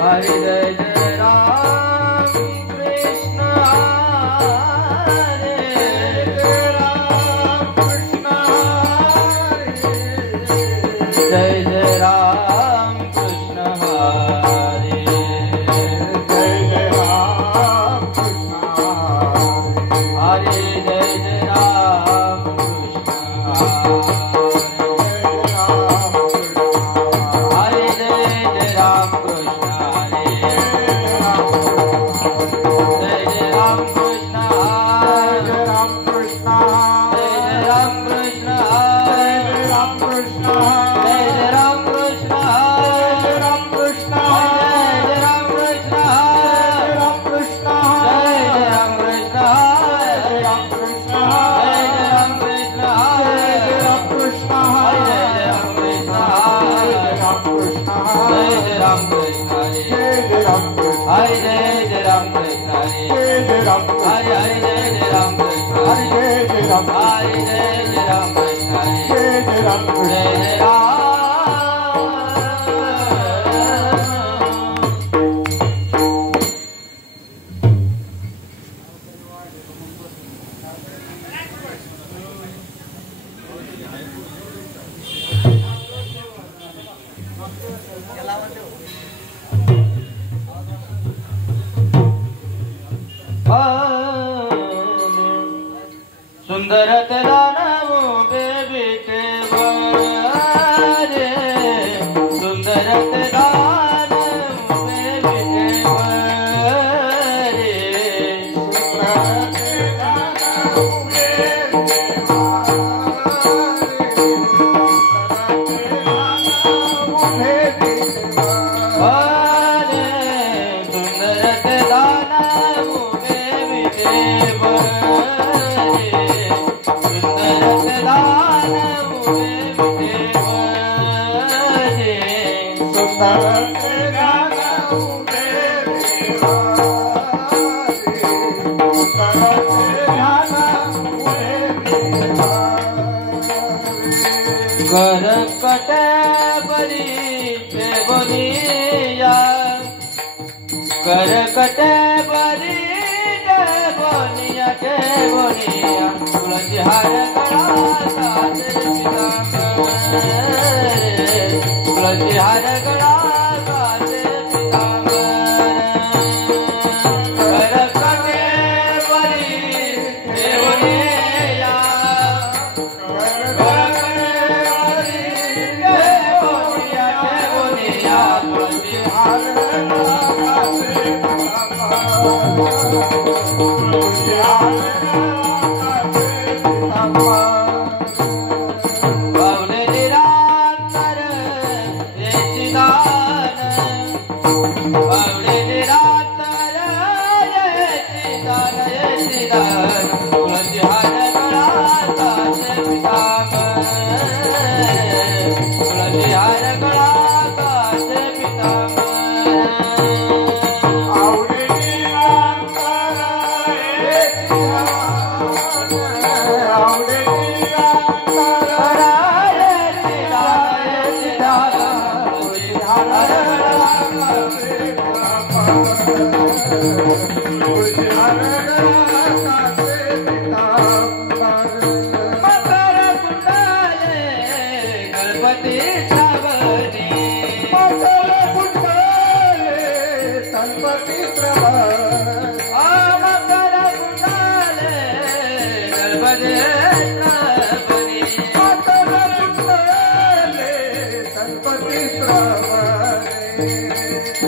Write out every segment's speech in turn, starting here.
हरे जय जय राम कृष्ण हरे राम कृष्ण हरे जय जय राम कृष्ण हरे जय जय राम कृष्ण हरे जय जय राम कृष्ण हरे जय जय राम कृष्ण सुंदर दानवो बेबीते वरे सुंदर दानवो बेबीते वरे करकट बरी ते बोनिया करकट बरी ते बोनिया तुलसी हार गळा तुलसी हार गळा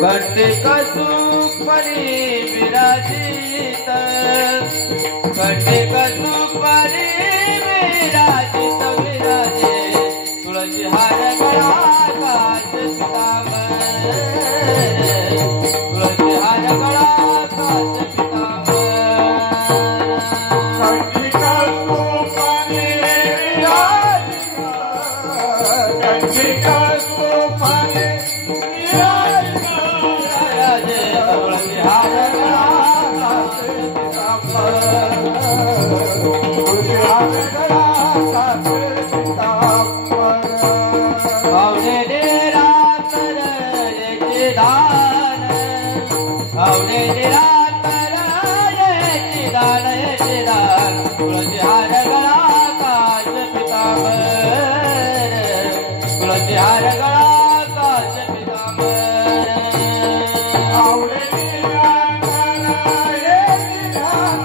घटिका सुपरी विराजित घटिका सुपरी विराजित विराजे तुलसी हार गळा काच पितांबर तुलसी हार गळा काच पितांबर घटिका सुपरी विराजित घटिका सुपरी दान आवडे निरांतर येची दान तुळशी हार गळा काच पितांबर तुळशी हार गळा काच पितांबर आवडे निरांतर येची दान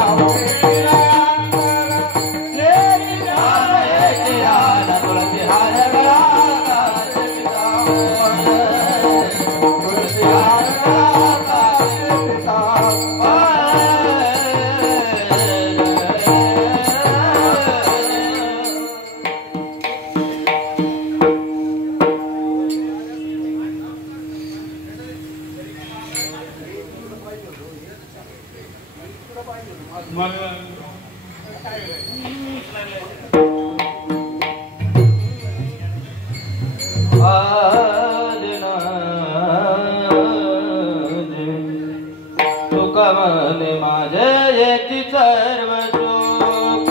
आवडे निरांतर येची दान तुळशी हार गळा काच पितांबर तुळशी हार गळा काच पितांबर तुका मने माझे येती सर्व सुख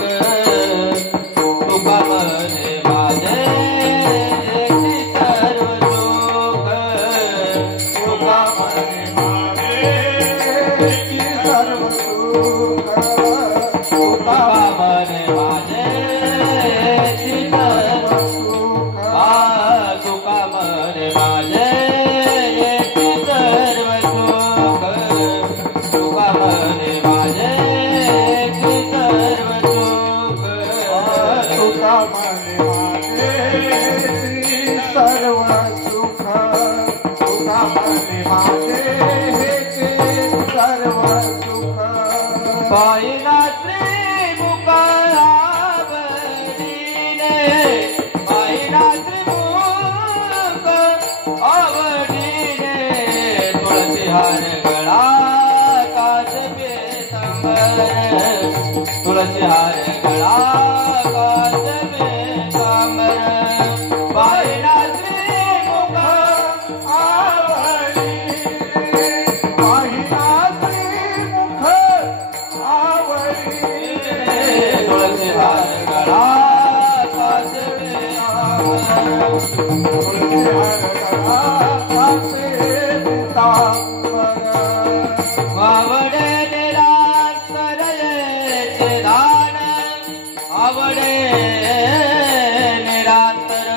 तुका मने माझे येती सर्व सुख तुका मने माझे येती सर्व सुख तुका मने माझे येती सर्व सुख तुका मने माझे येती सर्व सुख तुका मने माझे येती सर्व सुख तुका मने माझे येती सर्व सुख तुका मने माझे येती सर्व सुख पाहिला त्रिमुखावडीने पाहिला त्रिमुख आवडीने तुळशी हार गळा काच पितांबर तुळशी हार गळा काच पितांबर पाहिला त्रिमुख आवडीने पाहिला त्रिमुख आवडीने तुळशी हार गळा काच पितांबर तुळशी हार गळा काच पितांबर आवडे निरांतर येचे दान आवडे निरांतर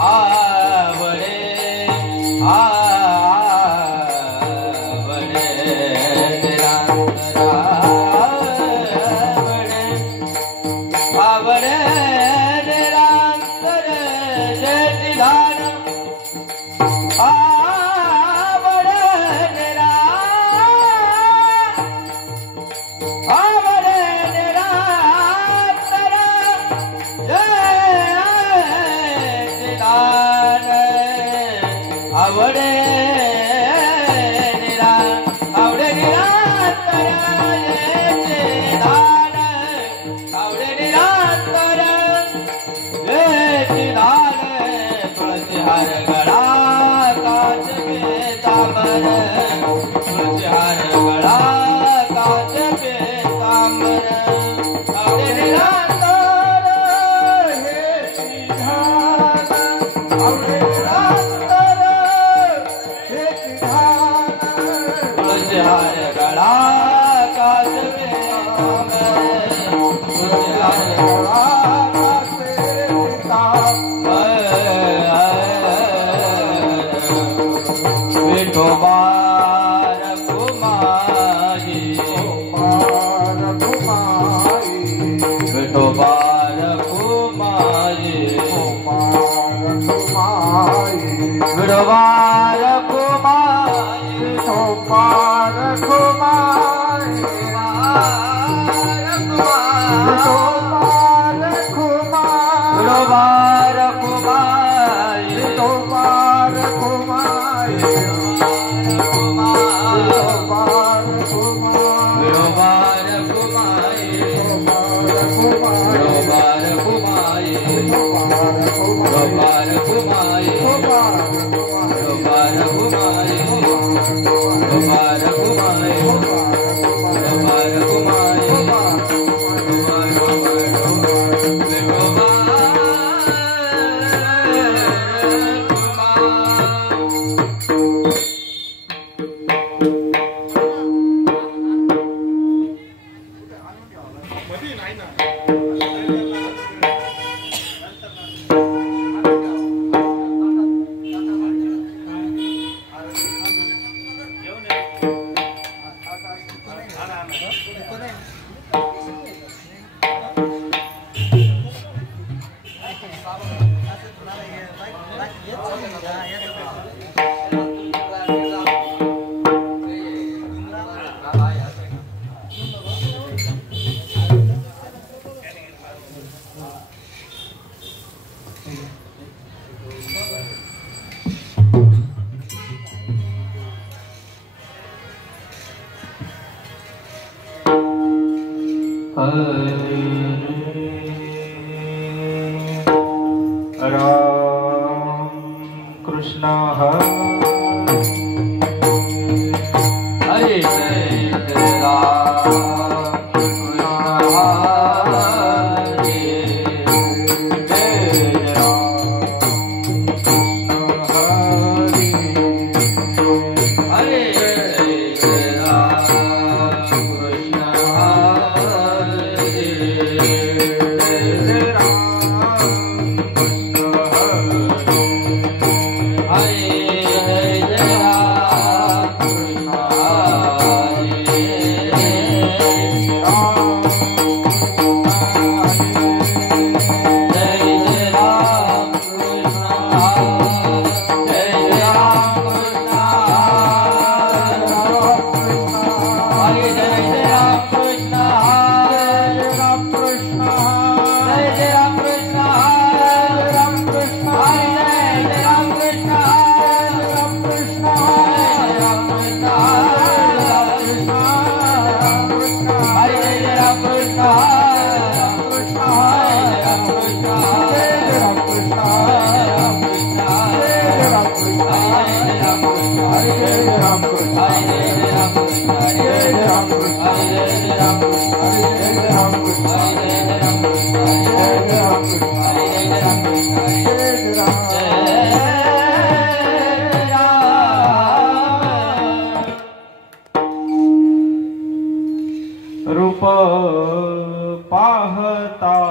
आवडे आवडे निरांतर आवडे निरांतर येचे दान आवडे आवडे निरांतर येचे दान आवडे निरांतर येचे दान तुळशी हार गळा काच पितांबर तुळशी हार गळा काच पितांबर आवडे निरांतर येचे दान आवडे तुळशी हार गळा काच पितांबर तुळशी हार गळा काच पितांबर विठोबा रखुमाई विठोबा रखुमाई विठोबा रखुमाई विठोबा रखुमाई विठोबा रखुमाई विठोबा रखुमाई राम कृष्ण हरे रूप पाहता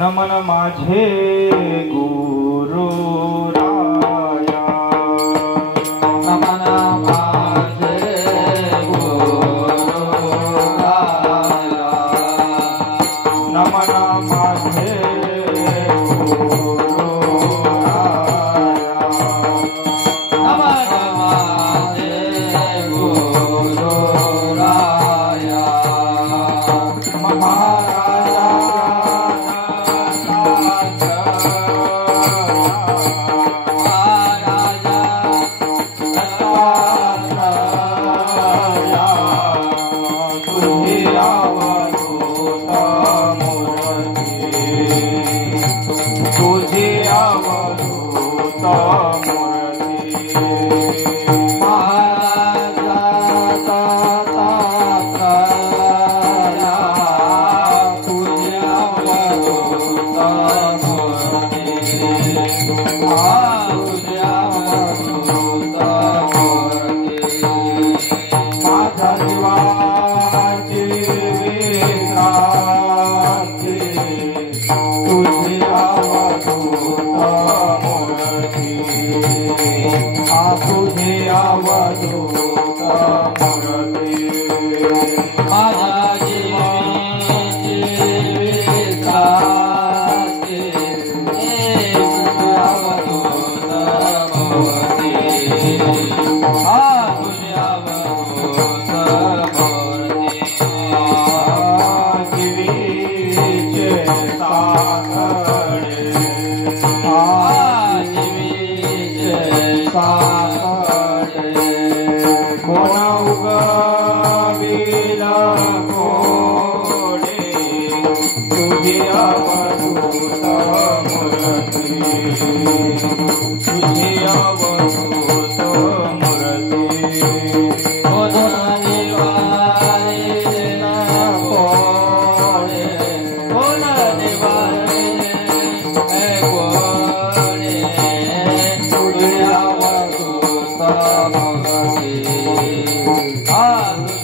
नमन माझे गुरु राया, नमन माझे गुरु राया, नमन माझे गुरु राया, नमन माझे गुरु राया,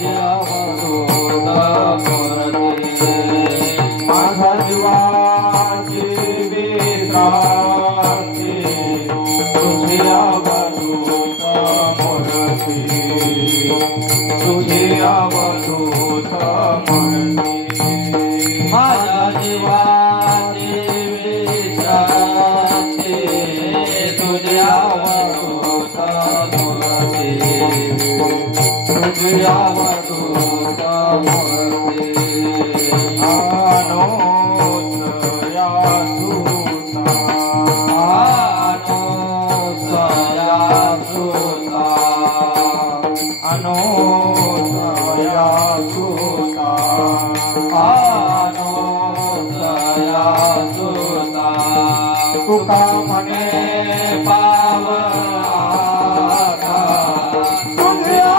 Hallelujah. दूत मूर्ती माझ्या जीवाची विश्रांती तुझ्या अवधूत मूर्ती तुझ्या अवधूत मूर्ती आनोसया सुता आनोसया सुता अनोसया सुता आनोसया सुता तुका म्हणे पावता तुझ्या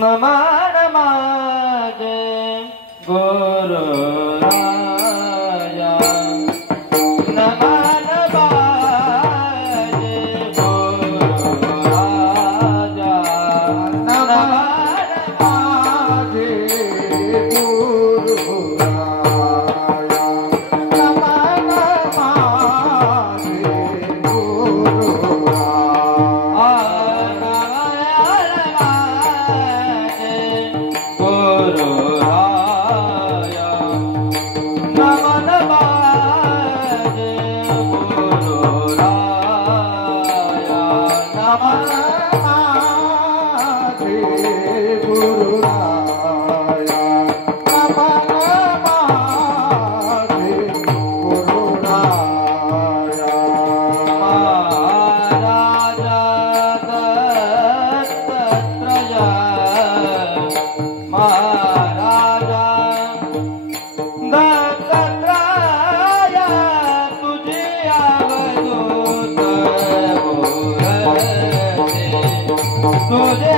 नमन माझे गुरु राया नमन माझे गुरु राजा नमन माझे गुरु राया नमन माझे गुरु राया तुझे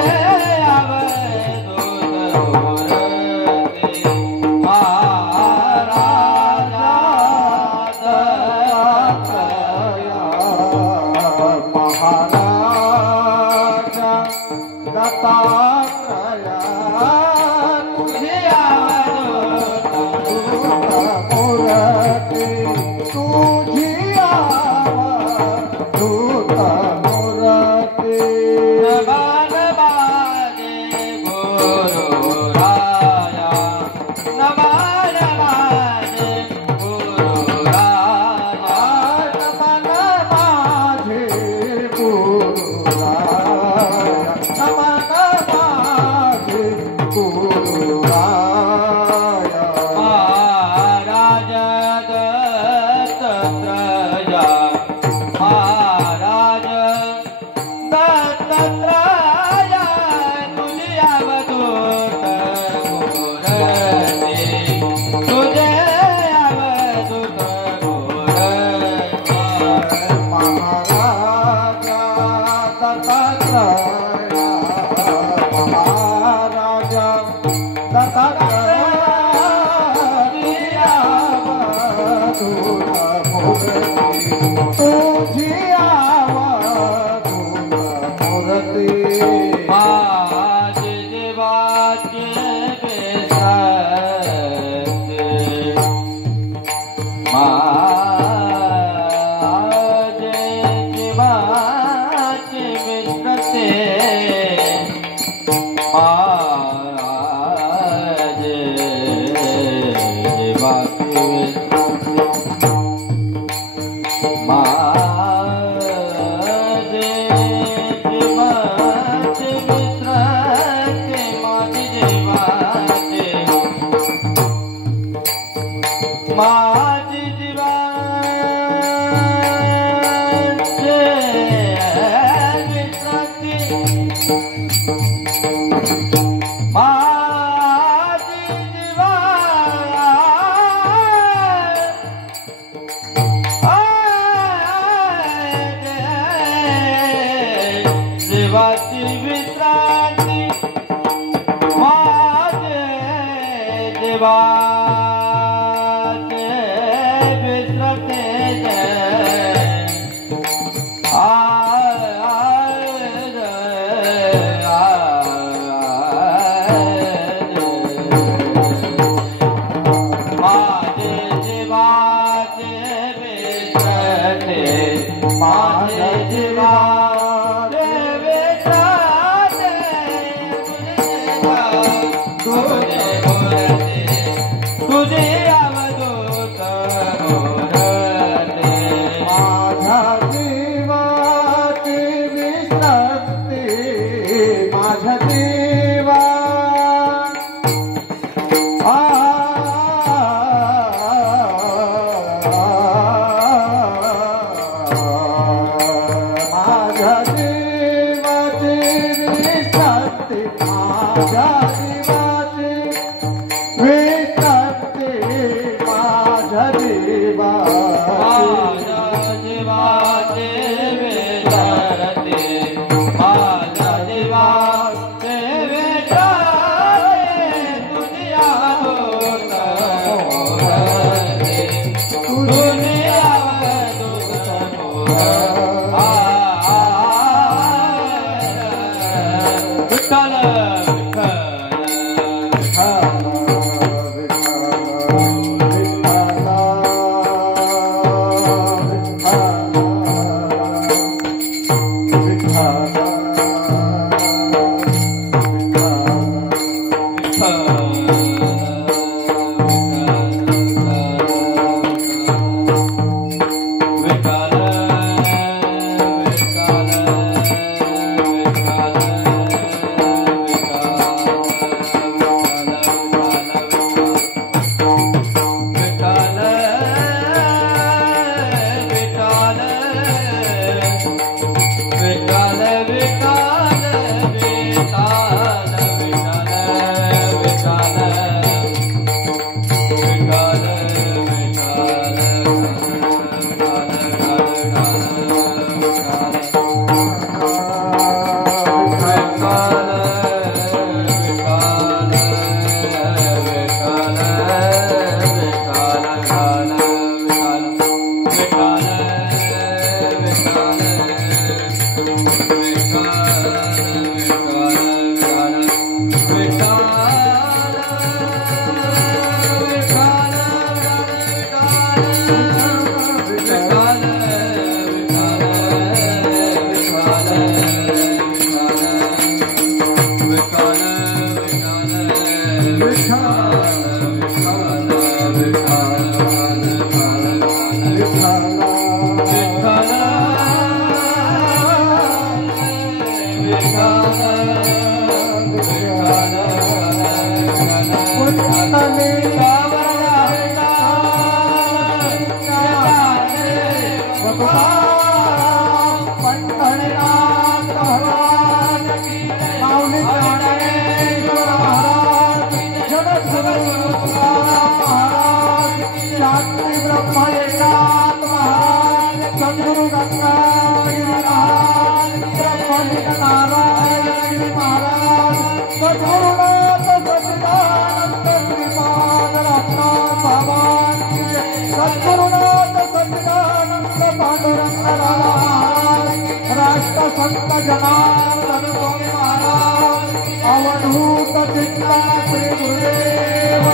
राष्ट्र संत जनार्दन स्वामी महाराज अवधूत चित्ता श्री गुरुदेव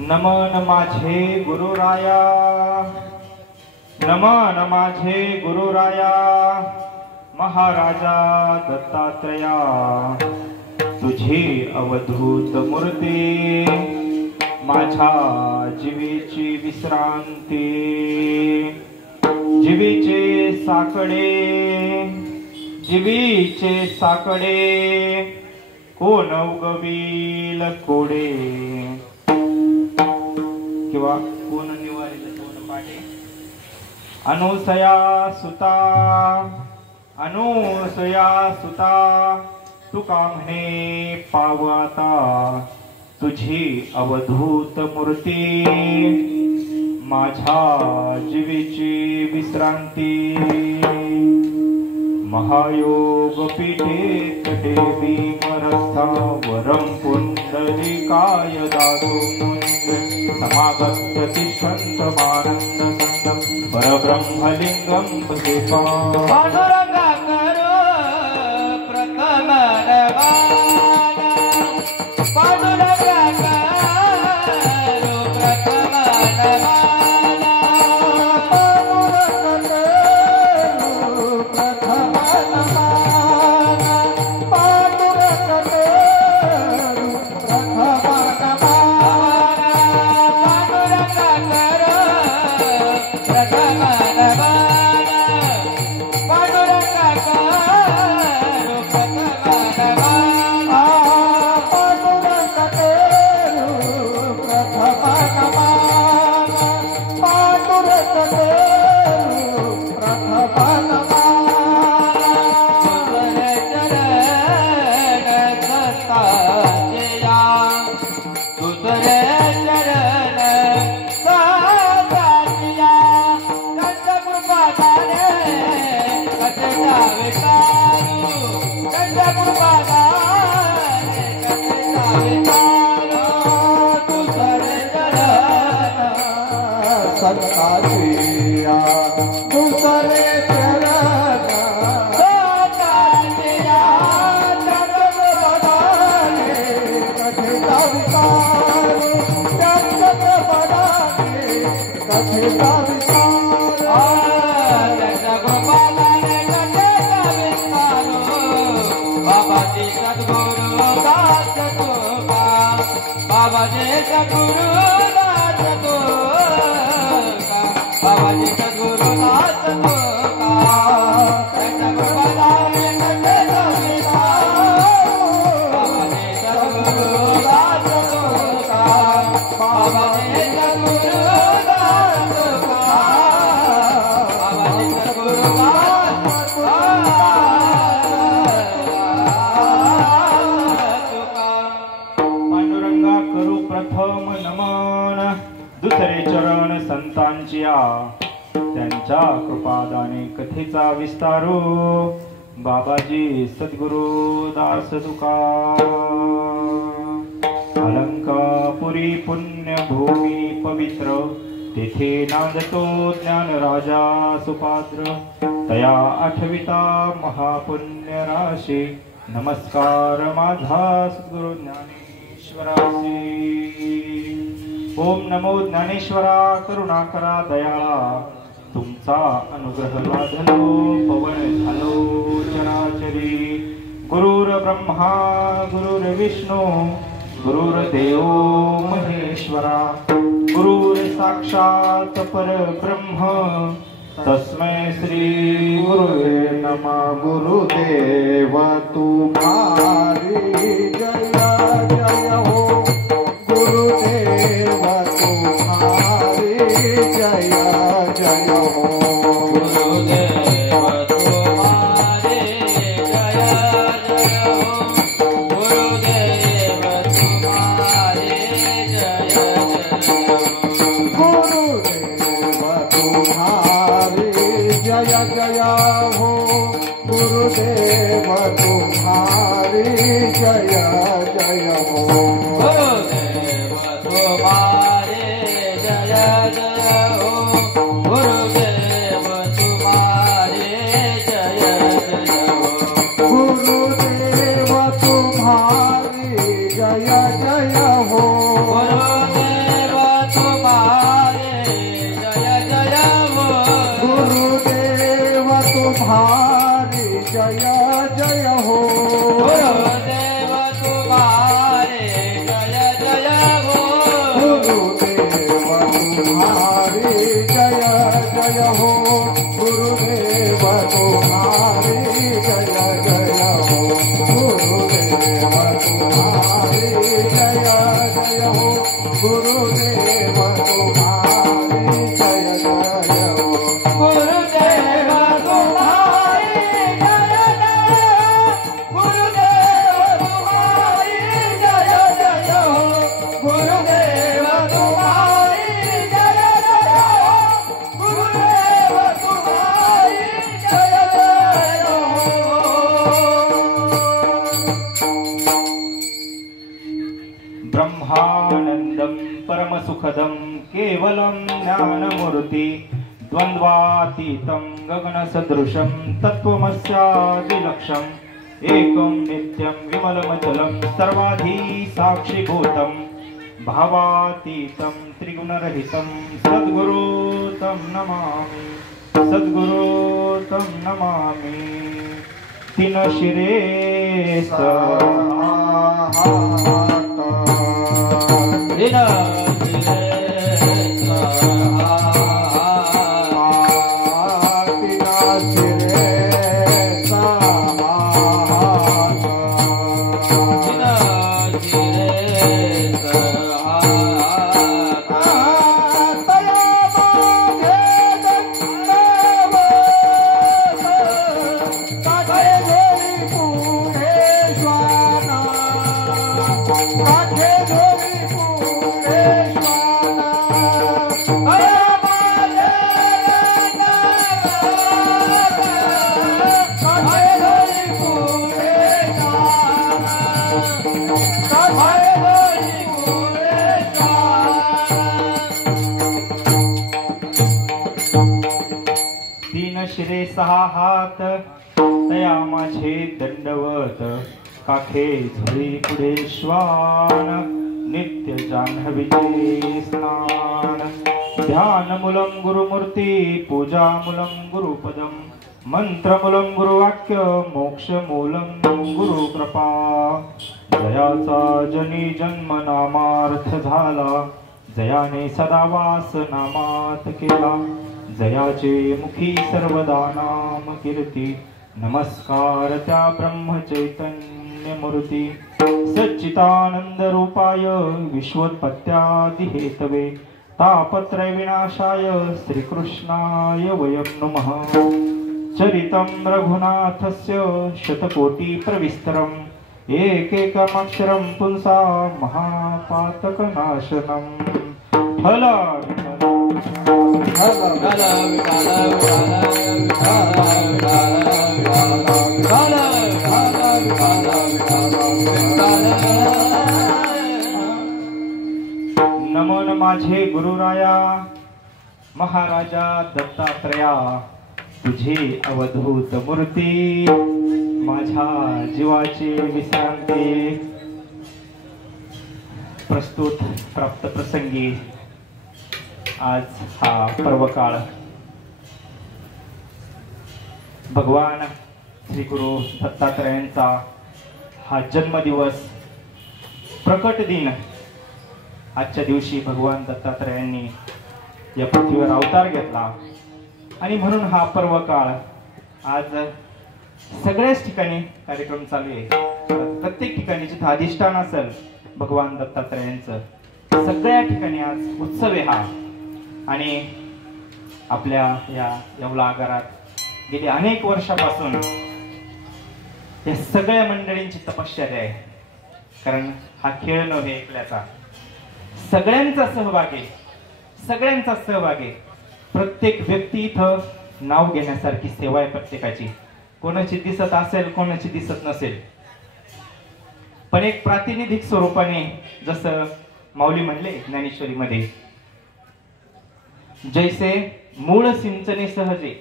नमन माझे गुरुराया, नमन माझे गुरुराया, महाराजा दत्तात्रया, तुझी अवधूत मूर्ती माझ्या जीवेची विश्रांती, जीवीचे साकडे, जीवीचे साकडे कोण उगवील कोडे, किंवा कोण निवारिल कोण पाटे. अनुसया सुता, अनुसया सुता, तुका म्हणे पाव आता तुझी अवधूत मूर्ती माझ्या जीवेची विश्रांती. महायोग पीठे तटे भीमरस्था वरं पुंडलिकाय दातु समागत तिष्ठन्तमानन्द संदं परब्रह्मलिंगं पसेपा. पांडुरंगा करो प्रथम नवाना, पांडुरंगा करो प्रथम नवाना, संताचिया दूसरे चरण संताचिया जगत बनाने कथिता विकार, जगत बनाने कथिता विकार, जगत बनाने कथिता विकार. बाबाजी सद्गुरु दास तुका, बाबाजी सद्गुरु दास तुका, बाबाजी सद्गुरु दास तुका, जगत बनाने कथिता विकार. बाबाजी सद्गुरु दास तुका, बाबाजी सद्गुरु दास तुका, बाबाजी सद्गुरु दास तुका. पांडुरंगा करू प्रथम नमन, दुसरे चरण संतांचिया त्यांच्या कृपादाने कथेचा विस्तारो. बाबाजी सद्गुरु दास तुका. अलंकापुरी पुण्यभूमी पवित्र, तेथे नांदतो ज्ञान राजा सुपात्र. तया आठविता महापुण्य राशी, नमस्कार माझा सद्गुरु ज्ञानेश्वरासी. ओम नमो ज्ञानेश्वरा, करुणा करा दयाळा, तुमचा अनुग्रह लाधलो पवन झालो चराचरी. गुरुर ब्रह्मा गुरुर विष्णू गुरुर्देव महेश्वरा, गुरुर साक्षात परब्रह्म तस्मै श्री गुरुवे नमः. गुरुदेव तुम्हारी जय जय हो, गुरुदेव तुम्हारी जय जय हो, गुरुदेव तुम्हारे तुम्हारी जय जय हो गुरुदेव तुम्हारे जय जय हो गुरुदेव तुम्हारे जय जय हो गुरुदेव तुम्हारी जय जय हो गुरुदेव तुम्हारे जय जय हो गुरुदेव तुम्हारी जय जय हो गुरुदेव तुम्हारे जय जय हो गुरुदेव तुम्हारी जय जय हो गुरुदेव तुम्हारी जय जय हो गुरुदेव तुम्हारी जय जय हो गुरुदेव तुम्हारी जय जय हो गुरुदेव तुम्हारे जय जय गुरुदेव तुम्हारे जय जय हो गुरुदेव तुम्हारे जय जय हो गुरुदेव तुम्हारे जय जय हो ब्रह्मानन्दं परमसुखदं केवलं ज्ञानमूर्ति द्वन्द्वातीतं गगनसदृशं तत्त्वमस्यादिलक्ष्यम् एकं नित्यं विमलमचलं सर्वाधी साक्षिभूतं भावातीतं त्रिगुणरहितं सद्गुरु तं नमामि सद्गुरु तं नमामि तीन शिरे तीन शिरे सहा हात तया माझे दंडवत काखे झुळी पुढे श्वान नित्य जान्हवीचे स्नान ध्यानमूलं गुरुमूर्ती पूजामूलं गुरुपदं मंत्रमूलं गुरुवाक्य मोक्षमूलं गुरुकृपा जयाचा जनी जन्म नामार्थ झाला जयाने सदा वास नामात केला जयाचे मुखी सर्वदा नाम कीर्ती नमस्कार त्या ब्रह्म चैतन्य मूर्ती सच्चिदानंद रूपाय विश्वोत्पत्त्यादि हेतवे तापत्रय विनाशाय श्रीकृष्णाय वयं नमः चरितं रघुनाथस्य शतकोटि प्रविस्तरम् एकैकमक्षरं पुंसा महापातकनाशनम् नमन माझे गुरुराया महाराजा दत्तात्रया तुझी अवधूत मूर्ती माझ्या जीवाची विश्रांती प्रस्तुत प्राप्त प्रसंगी आज हा पर्वकाळ भगवान श्री गुरु दत्तात्रयांचा हा जन्मदिवस प्रकट दिन आजच्या दिवशी भगवान दत्तात्रयांनी या पृथ्वीवर अवतार घेतला आणि म्हणून हा पर्वकाळ आज सगळ्याच ठिकाणी कार्यक्रम चालू आहे प्रत्येक ठिकाणी जिथे अधिष्ठान असेल भगवान दत्तात्रयांचं सगळ्या ठिकाणी आज उत्सव आहे हा आणि आपल्या या येवला आगारात गेली अनेक वर्षापासून या सगळ्या मंडळींची तपश्चर्या आहे कारण हा खेळ नव्हे एकल्याचा सगळ्यांचा सहभाग आहे सगळ्यांचा सहभाग आहे प्रत्येक व्यक्ती इथं नाव घेण्यासारखी सेवा आहे प्रत्येकाची कोणाची दिसत असेल कोणाची दिसत नसेल पण एक प्रातिनिधिक स्वरूपाने, जसं माऊली म्हणले ज्ञानेश्वरीमध्ये, जैसे मूळ सिंचने सहजे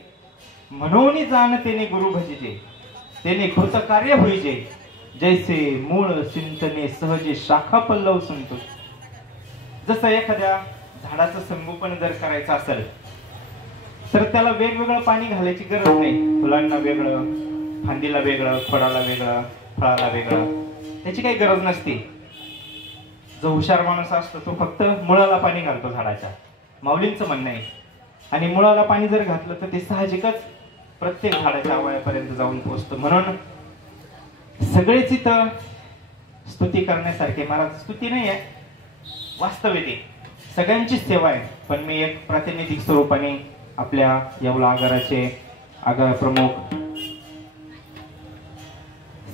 म्हणून जाणतेने गुरु भजिजे, तेने कृत कार्य होईजे, जैसे मूळ सिंचने सहजे शाखा पल्लव संतोष. जसं एखाद्या झाडाचं संगोपन जर करायचं असेल तर त्याला वेगवेगळं पाणी घालायची गरज नाही. फुलांना वेगळं, फांदीला वेगळं, खोडाला वेगळं, फळाला वेगळं, त्याची काही गरज नसते. जो हुशार माणूस असतो तो फक्त मुळाला पाणी घालतो झाडाच्या, माऊलींचं म्हणणं आहे. आणि मुळाला पाणी जर घातलं तर ते साहजिकच प्रत्येक झाडाच्या आवळ्यापर्यंत जाऊन पोहोचतं. म्हणून सगळेच इथं स्तुती करण्यासारखे, महाराज स्तुती नाही आहे, वास्तव आहे ते, सगळ्यांचीच सेवा आहे. पण मी एक प्रातिनिधिक स्वरूपाने आपल्या येवला आगाराचे आगार प्रमुख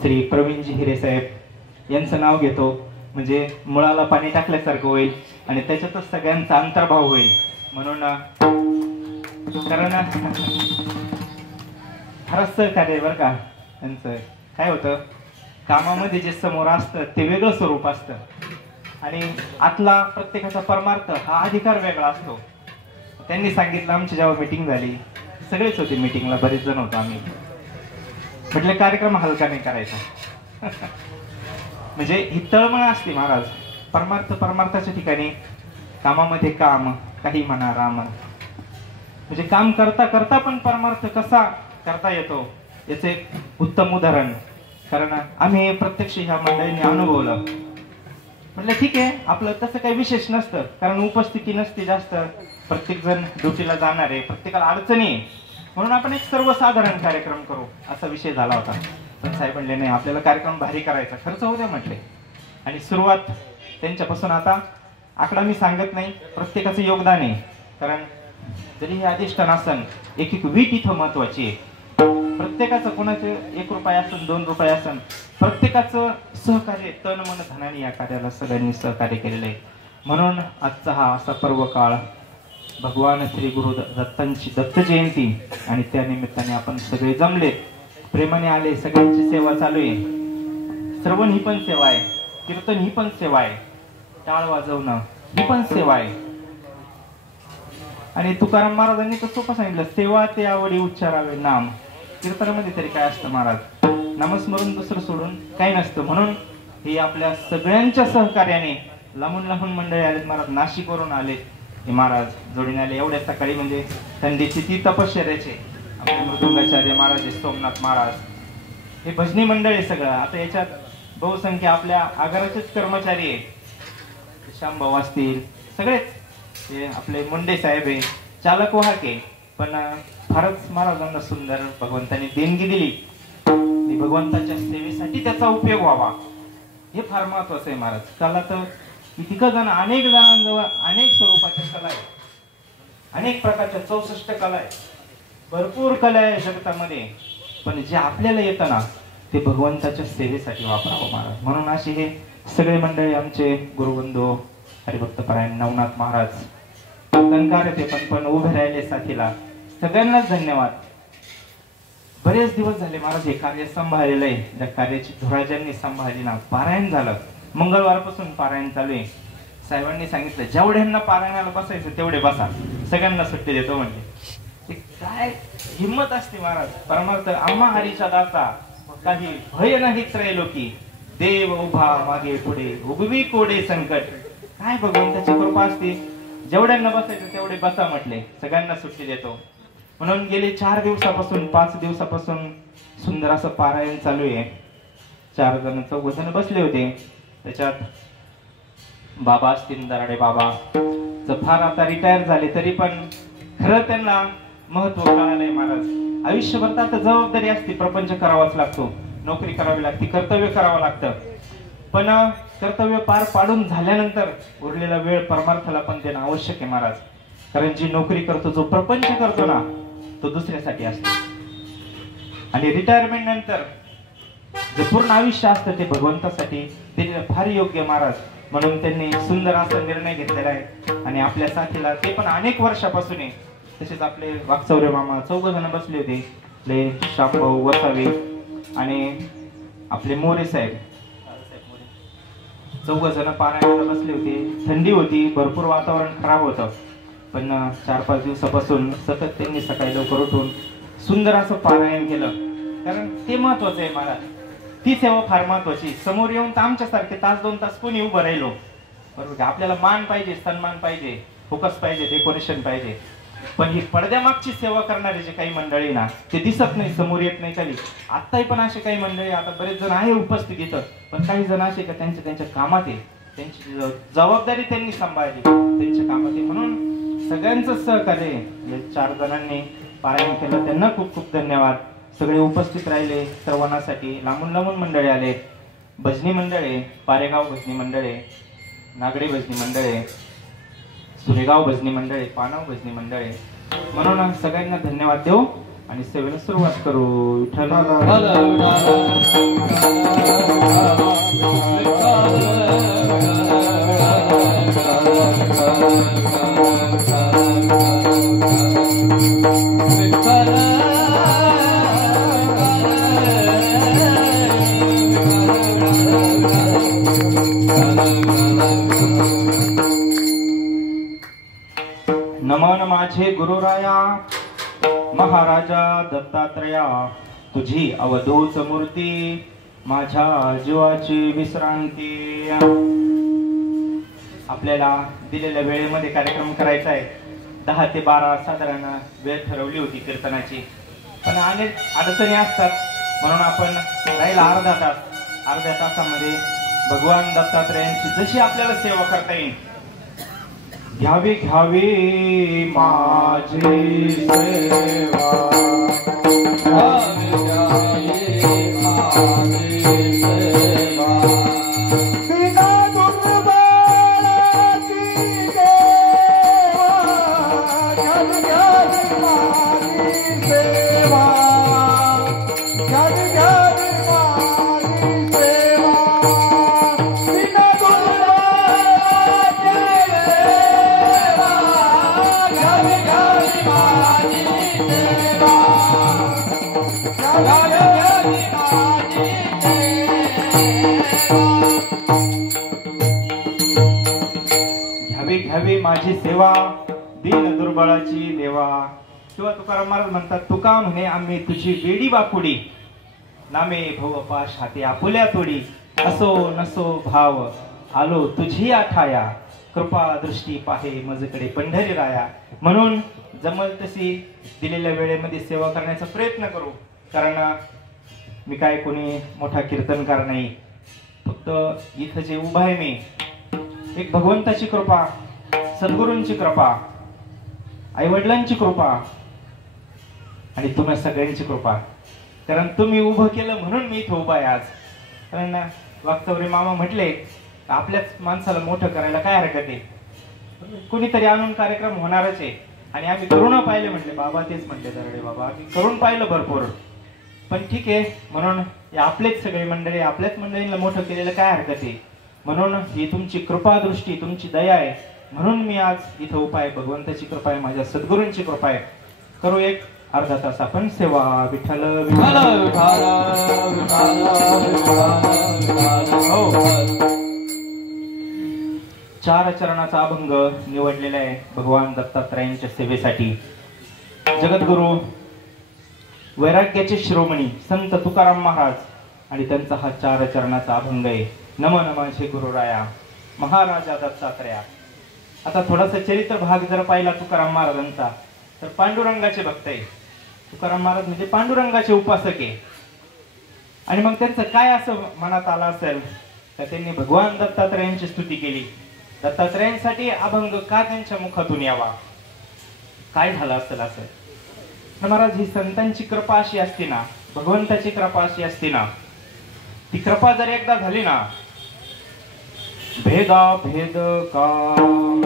श्री प्रवीणजी हिरे साहेब यांचं नाव घेतो, म्हणजे मुळाला पाणी टाकल्यासारखं होईल आणि त्याच्यातच सगळ्यांचा अंतर्भाव होईल. म्हणून कारण खरंच सहकार्य बरं का त्यांचं. काय होतं, कामामध्ये जे समोर असतं ते वेगळं स्वरूप असतं आणि आतला प्रत्येकाचा परमार्थ हा अधिकार वेगळा असतो. त्यांनी सांगितलं, आमची जेव्हा मीटिंग झाली, सगळेच होते मीटिंगला, बरेच जण होतो आम्ही, म्हटलं कार्यक्रम हलका नाही करायचा. म्हणजे ही तळमळ असते महाराज, परमार्थ परमार्थाच्या ठिकाणी, कामामध्ये काम, काही म्हणा राम. म्हणजे काम करता करता पण परमार्थ कसा करता येतो याचं एक उत्तम उदाहरण, कारण आम्ही प्रत्यक्ष ह्या मंडळींनी अनुभवलं. म्हटलं ठीक आहे, आपलं तसं काही विशेष नसतं, कारण उपस्थिती नसते जास्त, प्रत्येक जण ड्युटीला जाणार आहे, प्रत्येकाला अडचणी आहे, म्हणून आपण एक सर्वसाधारण कार्यक्रम करू असा विषय झाला होता. पण साहेब म्हणले नाही, आपल्याला कार्यक्रम भारी करायचा, खर्च होऊ द्या म्हटले. आणि सुरुवात त्यांच्यापासून, आता आकडा मी सांगत नाही, प्रत्येकाचं योगदान आहे. कारण जरी हे अधिष्ठान असन, एक एक वीट इथं महत्वाची आहे. प्रत्येकाचं, कोणाचं 1 रुपया असन, 2 रुपये असन, प्रत्येकाचं सहकार्य, तन मन धनाने या कार्याला सगळ्यांनी सहकार्य केलेलं आहे. म्हणून आजचा हा असा पर्व काळ, भगवान श्री गुरु दत्तांची दत्त जयंती, आणि त्या निमित्ताने आपण सगळे जमले, प्रेमाने आले, सगळ्यांची सेवा चालू आहे. श्रवण ही पण सेवा आहे, कीर्तन ही पण सेवा आहे, टाळ वाजवणं ही पण सेवा आहे. आणि तुकाराम महाराजांनी तर सोपं सांगितलं, सेवा ते आवडी उच्चारावे नाम. कीर्तनामध्ये तरी काय असतं महाराज, नामस्मरण दुसरं सोडून काही नसतं. म्हणून हे आपल्या सगळ्यांच्या सहकार्याने, लांबून लांबून मंडळी आलेत महाराज, नाशिकवरून आले हे महाराज, जोडीने आले एवढ्या सकाळी. म्हणजे थंडीची ती तपश्चर्याचे आपले मृदुंगाचार्य महाराज, सोमनाथ महाराज, हे भजनी मंडळ आहे सगळं. आता याच्यात बहुसंख्य आपल्या आगाराचेच कर्मचारी आहे, श्यामभाऊ असतील, सगळेच हे आपले मुंडे साहेब आहे, चालक वाहक आहे. पण फारच महाराजांना सुंदर भगवंतांनी देणगी दिली, भगवंताच्या सेवेसाठी त्याचा उपयोग व्हावा, हे फार महत्वाचं आहे महाराज. कला तर कितीक जण, अनेक जणांजवळ अनेक स्वरूपाच्या कला आहे, अनेक प्रकारच्या 64 कला आहे, भरपूर कला आहे जगतामध्ये. पण जे आपल्याला येतं ना ते भगवंताच्या सेवेसाठी वापरावं महाराज. म्हणून असे हे सगळे मंडळी, आमचे गुरुबंधू हरिभक्तपरायण नवनाथ महाराज, कीर्तनकार ते पण उभे राहिले साथीला, सगळ्यांनाच धन्यवाद. बरेच दिवस झाले महाराज हे कार्य सांभाळलेलं आहे, त्या कार्याची धुरा ज्यांनी सांभाळली ना, पारायण झालं, मंगळवारपासून पारायण चालू आहे. साहेबांनी सांगितलं, जेवढ्यांना पारायणाला बसायचं तेवढे बसा, सगळ्यांना सुट्टी देतो म्हणजे. ते काय हिंमत असते महाराज, परमार्थ आम्हा हरीच्या दासा, काही भय नाही त्रैलोकी, देव उभा मागे पुढे, उगवी कोडे संकट. काय भगवंताची कृपा असते, जेवढ्यांना बसायचं तेवढे बसा म्हटले, सगळ्यांना सुट्टी देतो. म्हणून गेले 4 दिवसापासून 5 दिवसापासून सुंदर असं पारायण चालू आहे. 4 जण 4 जण बसले होते, त्याच्यात बाबा असतील, दराडे बाबा, फार आता रिटायर झाले, तरी पण खरं त्यांना महत्व कळालंय महाराज. आयुष्यभर आता जबाबदारी असते, प्रपंच करावाच लागतो, नोकरी करावी लागते, कर्तव्य करावं लागतं. पण कर्तव्य पार पाडून झाल्यानंतर उरलेला वेळ परमार्थाला पण देणं आवश्यक आहे महाराज. कारण जी नोकरी करतो, जो प्रपंच करतो ना, तो दुसऱ्यासाठी असतो. आणि रिटायरमेंट नंतर जे पूर्ण आयुष्य असतं ते भगवंतासाठी, ते फार योग्य महाराज. म्हणून त्यांनी सुंदर असा निर्णय घेतलेला आहे. आणि आपल्या साथीला ते पण अनेक वर्षापासून आहे. तसेच आपले वाकचौरे मामा 4 जण बसले होते, ले शामभाऊ वसावे आणि आपले मोरे साहेब, चौघ जण पारायणाला बसले होते. थंडी होती, भरपूर वातावरण खराब होतं, पण 4-5 दिवसापासून सतत त्यांनी सकाळी लवकर उठून सुंदर असं पारायण केलं. कारण ते महत्वाचं आहे मला, ती सेवा फार महत्वाची. समोर येऊन तर आमच्यासारखे 1-2 तास कोणी उभं राहिलो, बरोबर. आपल्याला मान पाहिजे, सन्मान पाहिजे, फोकस पाहिजे, डेकोरेशन पाहिजे. पण ही पडद्यामागची सेवा करणारे जे काही मंडळी ना, ते दिसत नाही, समोर येत नाही कधी. आत्ताही पण असे काही मंडळी, आता बरेच जण आहे उपस्थित इथं, पण काही जण असे का त्यांच्या कामात आहे, त्यांची जबाबदारी त्यांनी सांभाळली, त्यांच्या कामात आहे. म्हणून सगळ्यांचं सहकार्य या 4 जणांनी पारायण केलं, त्यांना खूप खूप धन्यवाद. सगळे उपस्थित राहिले श्रवणासाठी. लांबून लांबून मंडळी आले, भजनी मंडळे, पारेगाव भजनी मंडळे, नागडे भजनी मंडळे, सुरेगाव भजनी मंडळे, पानाव भजनी मंडळे. म्हणून सगळ्यांना धन्यवाद देऊ आणि सेवेला सुरुवात करू. विठ्ठल नमन माझे गुरुराया महाराजा दत्तात्रया, तुझी अवधूत मूर्ती माझ्या जीवाची विश्रांती. आपल्याला दिलेल्या वेळेमध्ये कार्यक्रम करायचा आहे. 10 ते 12 साधारण वेळ ठरवली होती कीर्तनाची, पण अनेक अडचणी असतात, म्हणून आपण राहिला अर्धा तास. अर्ध्या तासामध्ये भगवान दत्तात्रयांची जशी आपल्याला सेवा करता येईल, घ्यावी घ्यावी माझी सेवा, घ्यावी घ्यावी माझी सेवा, बिना दुर्बलाची देवा, घ्यावी घ्यावी माझी सेवा, घ्यावी घ्यावी माझी सेवा, बिना दुर्बलाची देवा, घ्यावी घ्यावी माझी सेवा, घ्यावी घ्यावी माझी घ्यावी घ्यावी माझी सेवा, दीन दुर्बळाची देवा. किंवा तुकाराम महाराज म्हणतात, तुका म्हणे आम्ही तुझी वेडी बापुडी, नामे भवपाश हाते आपुल्या तोडी, असो नसो भाव आलो तुझी आठाया, कृपा दृष्टी पाहे मजकडे पंढरी राया. म्हणून जमल तशी दिलेल्या वेळेमध्ये सेवा करण्याचा प्रयत्न करू. कारण मी काय कोणी मोठा कीर्तनकार नाही, फक्त इथं जे उभा आहे मी, एक भगवंताची कृपा, सद्गुरूंची कृपा, आईवडिलांची कृपा आणि तुम्हा सगळ्यांची कृपा. कारण तुम्ही उभं केलं म्हणून मी इथं उभा आहे आज. कारण वागचौरे मामा म्हटले, आपल्याच माणसाला मोठं करायला काय हरकत आहे, कुणीतरी आणून कार्यक्रम होणारच आहे. आणि आम्ही करून पाहिले म्हटले, बाबा तेच म्हटले दरडे बाबा, आम्ही करून पाहिलं भरपूर, पण ठीक आहे. म्हणून आपलेच सगळे मंडळी, आपल्याच मंडळींना मोठं केलेलं काय हरकत आहे. म्हणून ही तुमची कृपा दृष्टी, तुमची दया आहे, म्हणून मी आज इथं उभा आहे. भगवंताची कृपा आहे, माझ्या सद्गुरूंची कृपा आहे. करू एक अर्धा तास आपण सेवा. विठ्ठल विठ्ठल विठ्ठल विठ्ठल. 4 चरणाचा अभंग निवडलेला आहे भगवान दत्तात्रयांच्या सेवेसाठी. जगद्गुरु, वैराग्याचे शिरोमणी संत तुकाराम महाराज आणि त्यांचा हा 4 चरणाचा अभंग आहे. नमन माझे गुरुराया महाराजा दत्तात्रया. आता थोडासा चरित्र भाग जर पाहिला तुकाराम महाराजांचा, तर पांडुरंगाचे भक्त आहे. तुकाराम महाराज म्हणजे पांडुरंगाचे उपासक आहे. आणि मग त्यांचं काय असं मनात आलं असेल तर त्यांनी भगवान दत्तात्रयांची स्तुती केली. दत्तात्रयांसाठी अभंग का त्यांच्या मुखातून यावा, काय झालं असेल असं. महाराज, ही संतांची कृपा अशी असते ना, भगवंताची कृपा अशी असते ना, ती कृपा जर एकदा झाली ना, भेदा भेद काम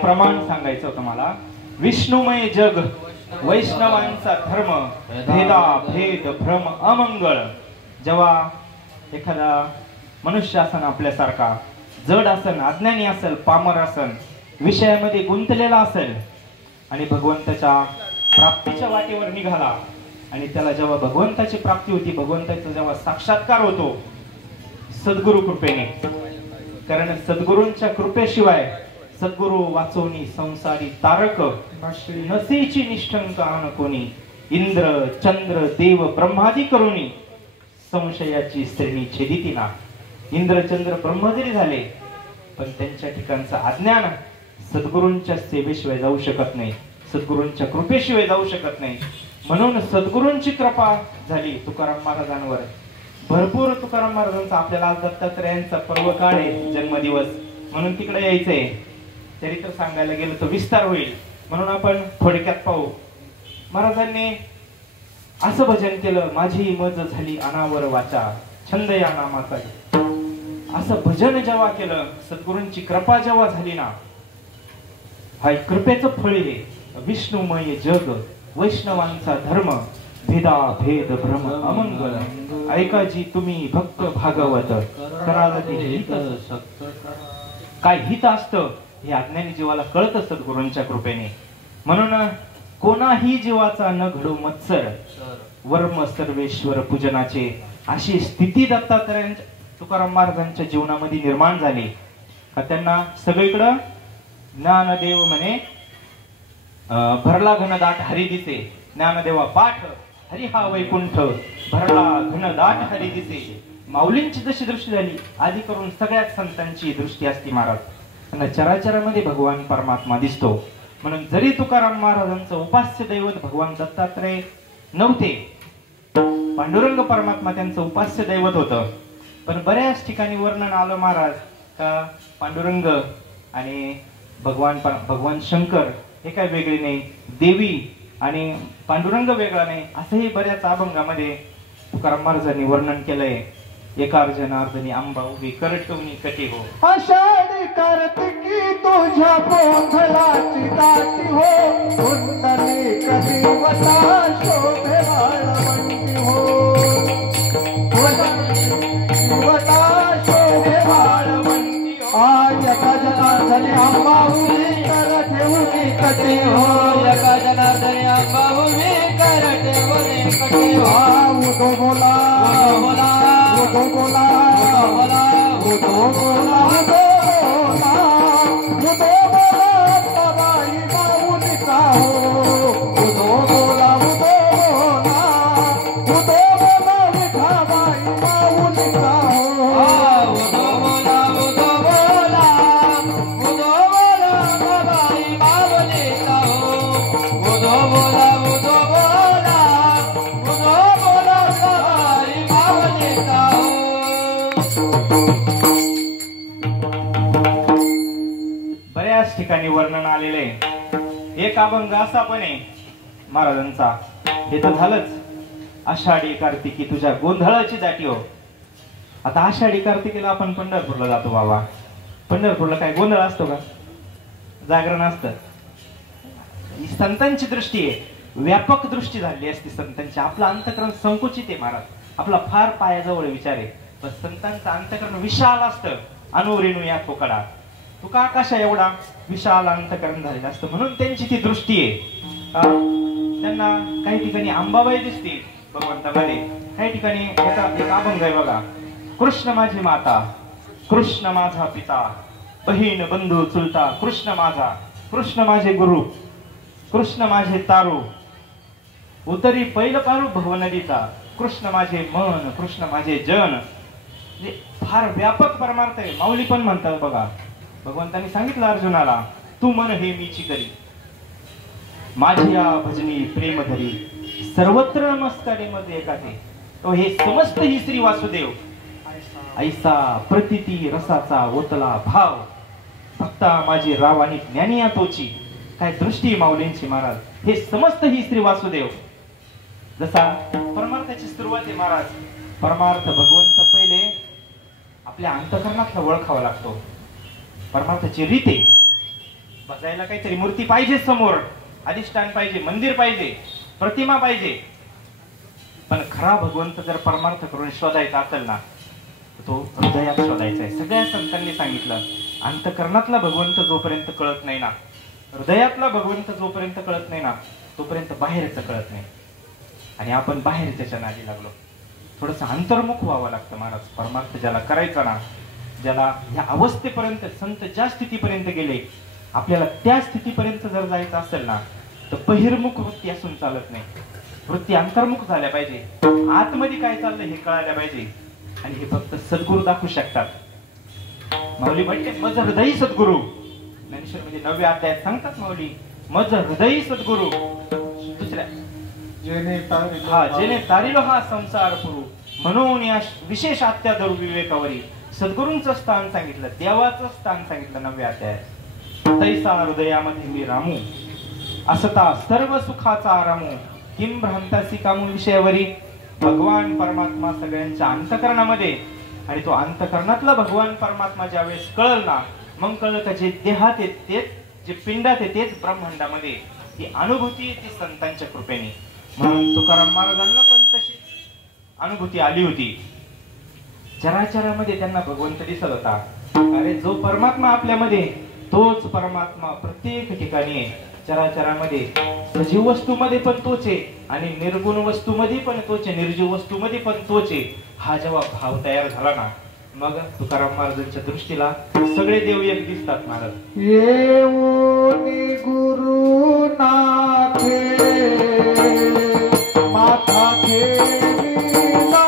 प्रमाण सांगायचं होतं मला. विष्णुमय जग वैष्णवांचा धर्म भेदा भेद भ्रम अमंगळ. जेव्हा एखादा मनुष्य असन आपल्यासारखा जड असन, अज्ञानी असेल, पामर असन, विषयामध्ये गुंतलेला असेल आणि भगवंताच्या प्राप्तीच्या वाटेवर निघाला आणि त्याला जेव्हा भगवंताची प्राप्ती होती, भगवंताचा जेव्हा साक्षात्कार होतो सद्गुरु कृपेने, कारण सद्गुरूंच्या कृपेशिवाय सद्गुरु वाचवणी संसारी तारक नसेची निष्ठंक आन कोणी. इंद्र चंद्र देव ब्रह्मादी करुणी संशयाची श्रेणी छेदिती ना. इंद्र चंद्र ब्रह्म जरी झाले पण त्यांच्या ठिकाणचं अज्ञान सद्गुरूंच्या सेवेशिवाय जाऊ शकत नाही, सद्गुरूंच्या कृपेशिवाय जाऊ शकत नाही. म्हणून सद्गुरूंची कृपा झाली तुकाराम महाराजांवर भरपूर. तुकाराम महाराजांचा आपल्याला आज दत्तात्रयांचा पर्व काळ आहे, जन्मदिवस, म्हणून तिकडे यायचंय. चरित्र सांगायला गेलं तर विस्तार होईल, म्हणून आपण थोडक्यात पाहू. महाराजांनी असं भजन केलं, माझी मज झाली अनावर वाचा छंद या नामाचा. असं भजन जेव्हा केलं, सद्गुरूंची कृपा जेव्हा झाली ना, हा कृपेचं फळ आहे. विष्णुमय जग वैष्णवांचा धर्म भेदा भेद भ्रम अमंगल. ऐका जी तुम्ही भक्त भागवत कराल ते हित. काय हित असतं हे अज्ञानी जीवाला कळतं सद्गुरूंच्या कृपेने. म्हणून कोणाही जीवाचा न घडू मत्सर वर्म सर्वेश्वर पूजनाचे, अशी स्थिती दत्तात्रयांच्या तुकाराम महाराजांच्या जीवनामध्ये निर्माण झाली. का त्यांना सगळीकडं ज्ञानदेव म्हणे भरला घनदाट हरी दिसे. ज्ञानदेवा पाठ हरी हा वैकुंठ भरला घनदाट हरी दिसे. माऊलींची जशी दृष्टी झाली, आधी करून सगळ्याच संतांची दृष्टी असती महाराज. त्यांना चराचरामध्ये भगवान परमात्मा दिसतो. म्हणून जरी तुकाराम महाराजांचं उपास्य दैवत भगवान दत्तात्रय नव्हते, पांडुरंग परमात्मा त्यांचं उपास्य दैवत होतं, पण बऱ्याच ठिकाणी वर्णन आलं महाराज का पांडुरंग आणि भगवान शंकर हे काय वेगळे नाही, देवी आणि पांडुरंग वेगळा नाही, असंही बऱ्याच अभंगामध्ये तुकाराम महाराजांनी वर्णन केलंय. एका जनार्दनी आंबा उभी करटवणी कटी हो. आषाढी कार्तिकी तुझ्या गोंधळाची दाटी हो. कुंडली कधी वटा शोभे वाळवंटी हो. वटा शोभे वाळवंटी हो. एका जनार्दनी आंबा उभी करटवणी कटी हो. एका जनार्दनी आंबा उभी करटवणी कटी हो. उदो बोला बोला उदो बोला बोला उदो बोला उदो बोला उदो बोला सबाई माऊलीचा हो. उदो बोला उदो बोला उदो बोला विठाबाई माऊलीचा हो. उदो बोला उदो बोला उदो बोला सबाई माऊलीचा हो. उदो बोला उदो बोला उदो बोला सबाई माऊलीचा हो. बऱ्याच ठिकाणी वर्णन आलेले. एक अभंग असा पण आहे महाराजांचा, हे तर झालंच, आषाढी कार्तिकी तुझ्या गोंधळाची दाटी हो. आता आषाढी कार्तिकीला आपण पंढरपूरला जातो बाबा. पंढरपूरला काय गोंधळ असतो का? जागरण असतं. ही संतांची दृष्टी आहे, व्यापक दृष्टी झाली असती संतांची. आपलं अंतकरण संकुचित आहे महाराज, आपला फार पायाजवळ विचार आहे, पण संतांचं अंतकरण विशाल असतं. अनुरेणू या कोकडा तुका आकाशा एवढा विशाल अंतकरण झालेलं असतं, म्हणून त्यांची ती दृष्टी आहे. त्यांना काही ठिकाणी अंबाबाई दिसते भगवंतामध्ये, काही ठिकाणी एक अभंग आहे बघा, कृष्ण माझी माता, कृष्ण माझा पिता, बहीण बंधू चुलता, कृष्ण माझा, कृष्ण माझे गुरु, कृष्ण माझे तारू, उतरी पैल पारू भवनदीचा, कृष्ण माझे मन, कृष्ण माझे जन. फार व्यापक परमार्थ आहे. माऊली पण म्हणतात बघा, भगवंतांनी सांगितलं अर्जुनाला, तू मन हे मीची करी, माझी या भजनी प्रेम धरी, सर्वत्र नमस्कारे मध्ये एकाते. तो हे समस्त ही श्री वासुदेव ऐसा प्रतिती रसाचा ओतला भाव, फक्ता माझी राव आणि ज्ञानी या तोची. काय दृष्टी माऊलींची महाराज. हे समस्त ही श्री वासुदेव. जसा परमार्थाची सुरुवात आहे महाराज. परमार्थ भगवंत पहिले आपल्या अंतकरणातला ओळखावा लागतो. परमार्थाची रीत आहे, बसायला काहीतरी मूर्ती पाहिजे समोर, अधिष्ठान पाहिजे, मंदिर पाहिजे, प्रतिमा पाहिजे, पण खरा भगवंत जर परमार्थ करून शोधायचा असेल ना, तो हृदयात शोधायचा आहे. सगळ्या संतांनी सांगितलं, अंतकरणातला भगवंत जोपर्यंत कळत नाही ना, हृदयातला भगवंत जोपर्यंत कळत नाही ना, तोपर्यंत बाहेरचं कळत नाही. आणि आपण बाहेरच्या नादी लागलो. थोडस अंतर्मुख व्हावं लागतं महाराज. परमार्थ ज्याला करायचा ना, ज्याला या अवस्थेपर्यंत, संत ज्या स्थितीपर्यंत गेले, आपल्याला त्या स्थितीपर्यंत जर जायचं असेल ना, तर बहिर्मुख वृत्ती असून चालत नाही. वृत्ती अंतर्मुख झाल्या पाहिजे. आतमध्ये काय चाललंय हे कळायला पाहिजे. आणि हे फक्त सद्गुरू दाखवू शकतात. माऊली म्हणते मज हृदयी सद्गुरू. ज्ञानेश्वर म्हणजे 9व्या अध्यायात सांगतात माऊली, मज हृदयी सद्गुरू. दुसऱ्या जेने तारिलो हा संसार पुरू, म्हणून या विशेष आत्यादरू विवेकावरी सद्गुरूंचं स्थान सांगितलं, देवाचं स्थान सांगितलं 9व्या अध्यायात. तैसा हृदयामध्ये मी रामू, असता सर्व सुखाचा आरामू, किम भ्रांतासी कामू विषयावरी. भगवान परमात्मा सगळ्यांच्या अंतकरणामध्ये, आणि तो अंतकरणातला भगवान परमात्मा ज्यावेळेस कळल ना, मग कळलं का जे देहात येत तेच, जे पिंडात येत तेच ब्रह्मांडामध्ये. ती अनुभूती ती संतांच्या कृपेने. म्हणून तुकाराम महाराजांना पण तशी अनुभूती आली होती. चराचरामध्ये त्यांना भगवंत दिसत होता. अरे जो परमात्मा आपल्यामध्ये, तोच परमात्मा प्रत्येक ठिकाणी आहे. चराचरामध्ये सजीव वस्तूमध्ये पण तोच आहे, आणि निर्गुण वस्तूमध्ये पण तोच आहे, निर्जीव वस्तूमध्ये पण तोच आहे. हा जेव्हा भाव तयार झाला ना, मग तुकाराम महाराजांच्या दृष्टीला सगळे देव एक दिसतात महाराज. येऊनी गुरु नाथे माथा ठेविला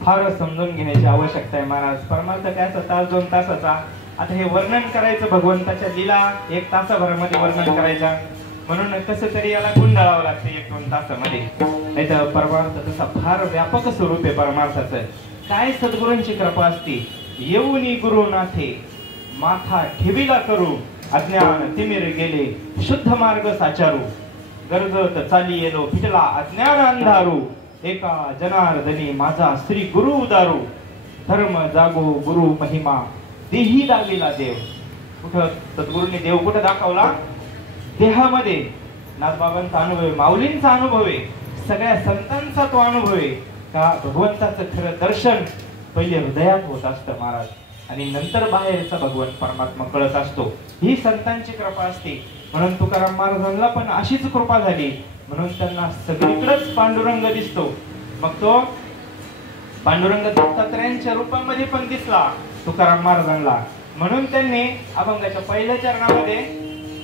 फार समजून घेण्याची आवश्यकता आहे महाराज. परमार्थ काय असं तास 2 तासाचा. आता हे वर्णन करायचं भगवंताच्या लीला 1 तासाभरामध्ये वर्णन करायच्या, म्हणून कसं तरी याला गुंडाळावं लागतं 1-2 तासामध्ये. नाही तर परमार्थ तसा फार व्यापक स्वरूप आहे परमार्थाचं. काय सद्गुरूंची कृपा असते. येऊनी गुरुनाथे माथा ठेविला करू, अज्ञान तिमिर गेले शुद्ध मार्ग साचारू. गरजत चाली येलो फिटला अज्ञान अंधारू, एका जनार्दनी माझा श्री गुरु उदारू. धर्म जागो गुरु महिमा देही दाविला देव. कुठं सद्गुरूंनी देव कुठं दाखवला? देहामध्ये. नाथबाबांचा अनुभव आहे, माऊलींचा अनुभव आहे, सगळ्या संतांचा तो अनुभव आहे का भगवंताचं खरं दर्शन पहिले हृदयात होत असतं महाराज, आणि नंतर बाहेरचा भगवंत परमात्मा कळत असतो. ही संतांची कृपा असते. म्हणून तुकाराम महाराजांना पण अशीच कृपा झाली, म्हणून त्यांना सगळीकडेच पांडुरंग दिसतो. मग तो पांडुरंग दत्तात्रयांच्या रूपामध्ये पण दिसला तुकाराम महाराजांना. म्हणून त्यांनी अभंगाच्या पहिल्या चरणामध्ये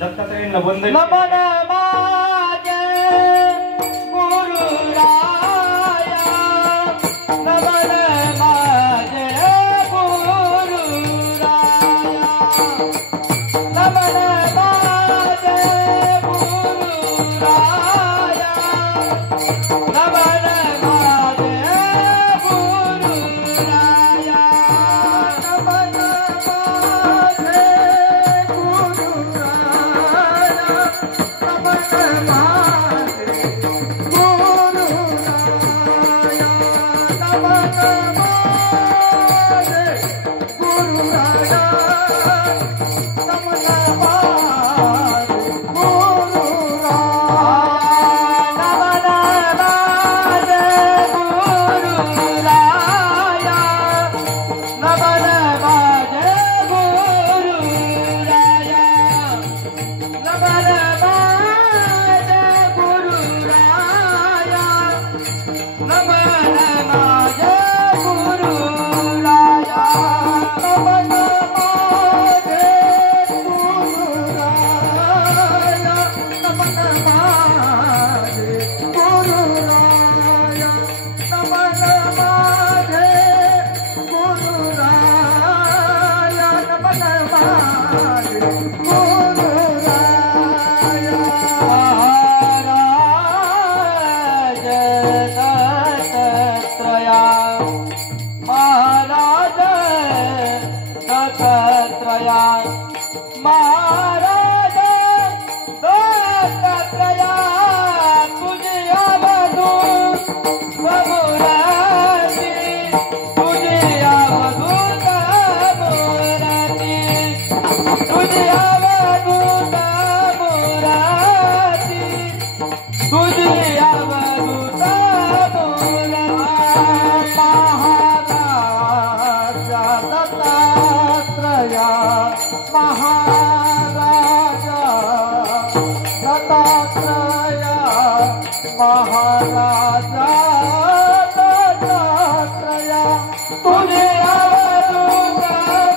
दत्तात्रयांना वंदन नमन माझे गुरुराया. नमन माझे गुरु राया नमन माझे गुरु राया नमन माझे गुरु राया नमन माझे गुरु राया नमन माझे गुरु राया नमन माझे गुरु राया नमन माझे गुरु राया महाराज दत्तात्रया महाराज दत्तात्रया तुझी अवधूत मूर्ती तुझी अवधूत मूर्ती तुझी अवधूत मूर्ती तुझी अवधूत महाराजा दत्तात्रया महाराजा दत्तात्रया महाराजा दत्तात्रया तुझे अवधूत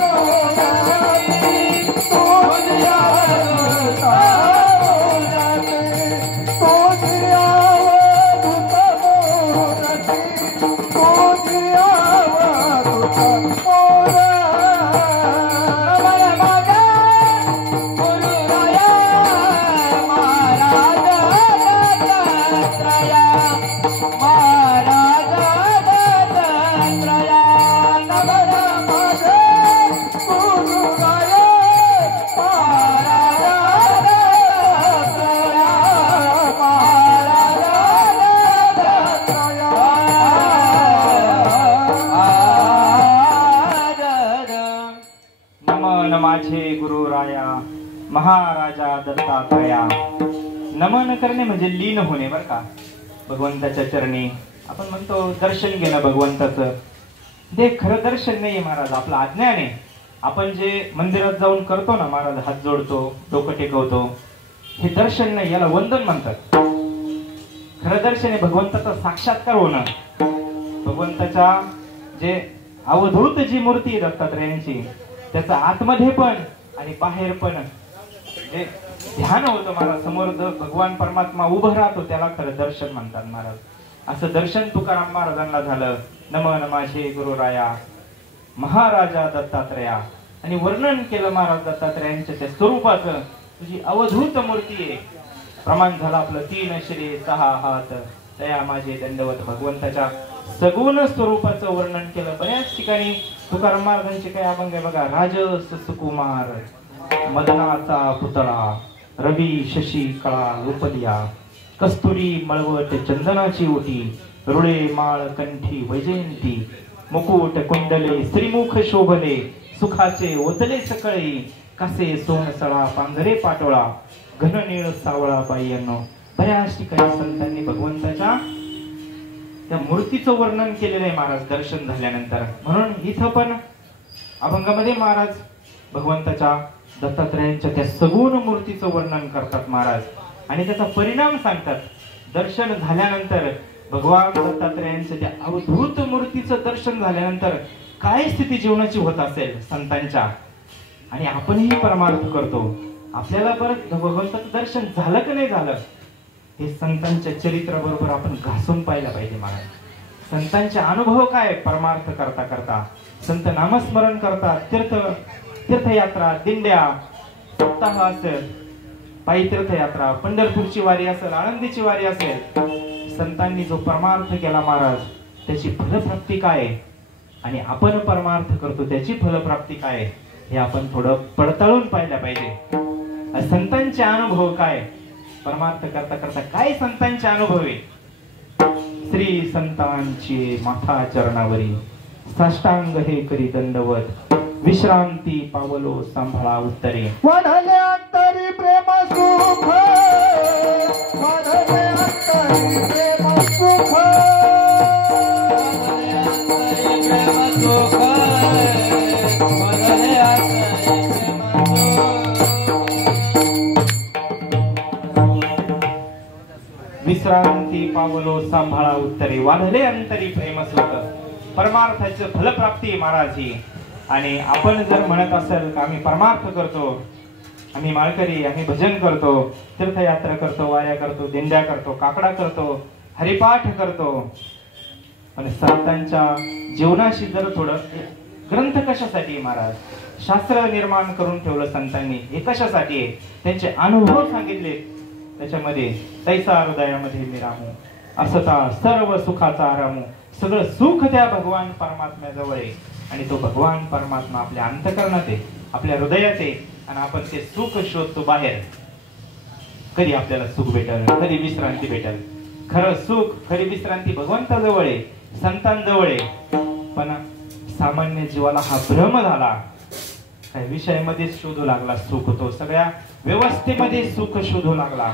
मूर्ती तुझे अवधूत मूर्ती तुझे अवधूत मूर्ती तुझे अवधूत मूर्ती नमन माझे गुरु राया महाराजा दत्तात्रया महाराजा दत्तात्रया नमन माझे गुरु राया महाराजा दत्तात्रया महाराजा दत्तात्रया नमन माझे गुरु राया महाराजा दत्तात्रया. नमन करणे म्हणजे लीन होणे बर का भगवंताच्या चरणी. आपण म्हणतो दर्शन घेणं भगवंताचं, ते खरं दर्शन नाहीये महाराज. आपलं अज्ञान आहे. आपण जे मंदिरात जाऊन करतो ना महाराज, हात जोडतो डोकं टेकवतो, हे दर्शन नाही, याला वंदन म्हणतात. खरं दर्शन आहे भगवंताचा साक्षात्कार होणं. भगवंताच्या जे अवधूत जी मूर्ती आहे दत्तात्रयांची, त्याचं आतमध्ये पण आणि बाहेर पण जे ध्यान होतं महाराज, समोर भगवान परमात्मा उभं राहतो, त्याला खरं दर्शन म्हणतात महाराज. असं दर्शन तुकाराम महाराजांना झालं. नमन माझे गुरु राया महाराजा दत्तात्रया. आणि वर्णन केलं महाराज दत्तात्रयांच्या त्या स्वरूपाचं. तुझी अवधूत मूर्ती आहे. प्रमाण झालं आपलं 3 शिरे 6 हात तया माझे दंडवत. भगवंताच्या सगुण स्वरूपाचं वर्णन केलं. बऱ्याच ठिकाणी तुकाराम महाराजांचे काय अभंग आहे बघा. राजस सुकुमार मदनाचा पुतळा रवी शशी कळा उपदिया कस्तुरी मळवट चंदनाची ओटी रुळे माळ कंठी वैजयंती मुकुट कुंडले श्रीमुख शोभले सुखाचे ओतले सकळे कसे सोनसळा पांघरे पाटोळा घननीळ सावळा बाईंनो. बऱ्याच ठिकाणी संतांनी भगवंताच्या त्या मूर्तीचं वर्णन केलेलं आहे महाराज दर्शन झाल्यानंतर. म्हणून इथं पण अभंगामध्ये महाराज भगवंताच्या दत्तात्रयांच्या त्या सगुण मूर्तीचं वर्णन करतात महाराज. आणि त्याचा परिणाम सांगतात. दर्शन झाल्यानंतर भगवान दत्तात्रयांच्या त्या अवधूत मूर्तीचं दर्शन झाल्यानंतर काय स्थिती जीवनाची होत असेल संतांच्या. आणि आपणही परमार्थ करतो. आपल्याला परत भगवंताचं दर्शन झालं की नाही झालं हे संतांच्या चरित्राबरोबर आपण घासून पाहिलं पाहिजे महाराज. संतांचे अनुभव काय परमार्थ करता करता. संत नामस्मरण करतात, तीर्थयात्रा दिंड्या सप्ताह असेल, पायी तीर्थयात्रा, पंढरपूरची वारी असेल, आळंदीची वारी असेल, संतांनी जो परमार्थ केला महाराज त्याची फलप्राप्ती काय आणि आपण परमार्थ करतो त्याची फलप्राप्ती काय हे आपण थोडं पडताळून पाहिलं पाहिजे. संतांचे अनुभव काय, परमार्थ करता करता काय संतांचे अनुभव आहे. श्री संतांची माथा चरणावरी साष्टांग हे करी दंडवत विश्रांती पावलो सांभाळा उत्तरे. वाढले अंतरी प्रेम सुख वाढले अंतरी प्रेम सुख वाढले अंतरी प्रेम सुख विश्रांती पावलो सांभाळा उत्तरे वाढले अंतरी प्रेम सुख परमार्थाची फलप्राप्ती महाराज ही. आणि आपण जर म्हणत असेल का आम्ही परमार्थ करतो, आम्ही माळकरी, आम्ही भजन करतो, तीर्थयात्रा करतो, वाऱ्या करतो, दिंड्या करतो, काकडा करतो, हरिपाठ करतो, पण संतांच्या जीवनाशी जर थोडं ग्रंथ कशासाठी महाराज शास्त्र निर्माण करून ठेवलं संतांनी, हे कशासाठी आहे, त्यांचे अनुभव सांगितले त्याच्यामध्ये. तैसा हृदयामध्ये मी राहू असता सर्व सुखाचा आरामू. सगळं सुख त्या भगवान परमात्म्याजवळ आहे आणि तो भगवान परमात्मा आपल्या अंतःकरणात आहे, आपल्या हृदयात आहे. आणि आपण ते सुख शोधतो बाहेर. कधी आपल्याला सुख भेटेल, कधी विश्रांती भेटेल. खरं सुख, खरी विश्रांती भगवंताजवळ आहे, संतांजवळ आहे. पण सामान्य जीवाला हा भ्रम झाला, काही विषयामध्ये शोधू लागला सुख, तो सगळ्या व्यवस्थेमध्ये सुख शोधू लागला.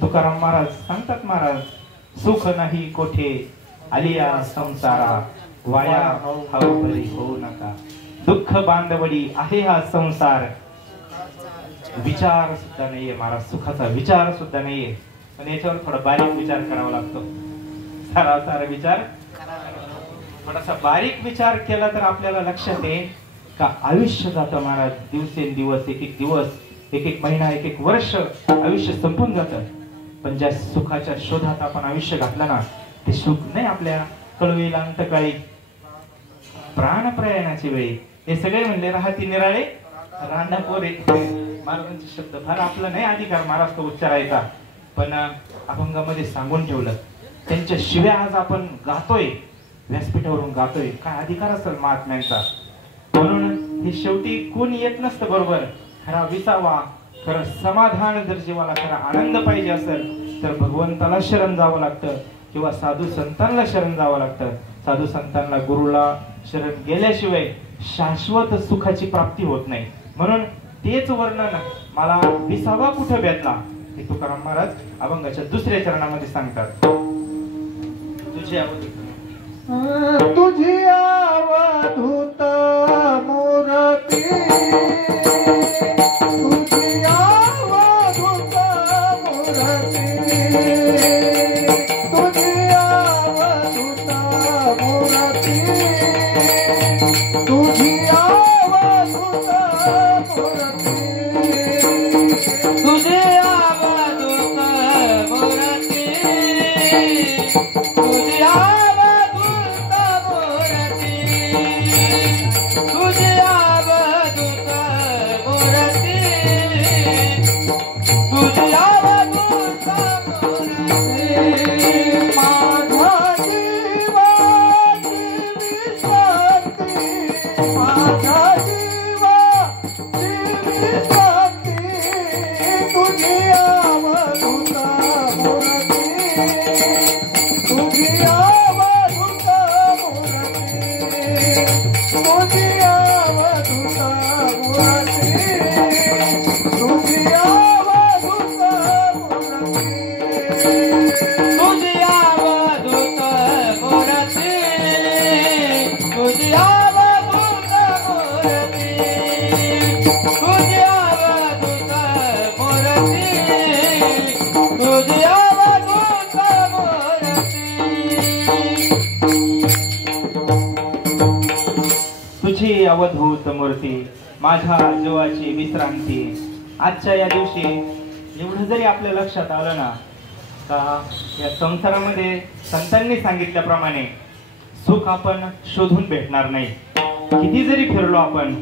तुकाराम महाराज सांगतात, महाराज सुख नाही कोठे आलिया संसारा वाया हवभरी होऊ नका. दुःख बांधवडी आहे हा संसार. विचार सुद्धा नाहीये महाराज, सुखाचा विचार सुद्धा नाहीये. पण याच्यावर थोडा बारीक विचार करावा लागतो. सारा विचार, थोडासा बारीक विचार केला तर आपल्याला लक्षात येईल का आयुष्य जातं महाराज. दिवसेंदिवस, एक एक दिवस, एक एक महिना, एक एक वर्ष आयुष्य संपून जातं. पण ज्या सुखाच्या शोधात आपण आयुष्य घातलं ना, ते सुख नाही आपल्या कळवेला अंतकाळी प्राण प्रयाणाची वेळी. हे सगळे म्हणले राहती निराळे रांडा पोरे. महाराजांचे शब्द फार आपला नाही अधिकार महाराज तो उच्चारायचा, पण अभंगामध्ये सांगून ठेवलं. त्यांच्या शिव्या आज आपण गातोय, व्यासपीठावरून गातोय. काय अधिकार असेल महात्म्यांचा. म्हणून हे शेवटी कोण येत नसतं बरोबर. खरा विसावा, खरं समाधान जर जीवाला खरा आनंद पाहिजे असेल तर भगवंताला शरण जावं लागतं किंवा साधू संतांना शरण जावं लागतं. साधू संतांना, गुरुला शरण गेल्याशिवाय शाश्वत सुखाची प्राप्ती होत नाही. म्हणून तेच वर्णन मला विसावा कुठे भेटला हे तुकाराम महाराज अभंगाच्या दुसऱ्या चरणामध्ये सांगतात. तुझी तुझी अवधूत मूर्ती, तुझी अवधूत मूर्ती, तुझी अवधूत मूर्ती, तुझी अवधूत मूर्ती, तुझे अवधूत मूर्ती, तुझे अवधूत मूर्ती, तुझे अवधूत मूर्ती, तुझे अवधूत मूर्ती. माझा जीवाची विश्रांती, माझा जीवाची विश्रांती, तुझी अवधूत मूर्ती, तुझी अवधूत मूर्ती, तुझी अवधूत मूर्ती, तुझी अवधूत मूर्ती, तुझी अवधूत मूर्ती, तुझी अवधूत मूर्ती, तुझी अवधूत मूर्ती. तुझी अवधूत मूर्ती, माझ्या जीवाची विश्रांती. आजच्या या दिवशी एवढं जरी आपल्या लक्षात आलं ना का या संसारामध्ये संतांनी सांगितल्याप्रमाणे सुख आपण शोधून भेटणार नाही. किती जरी फिरलो आपण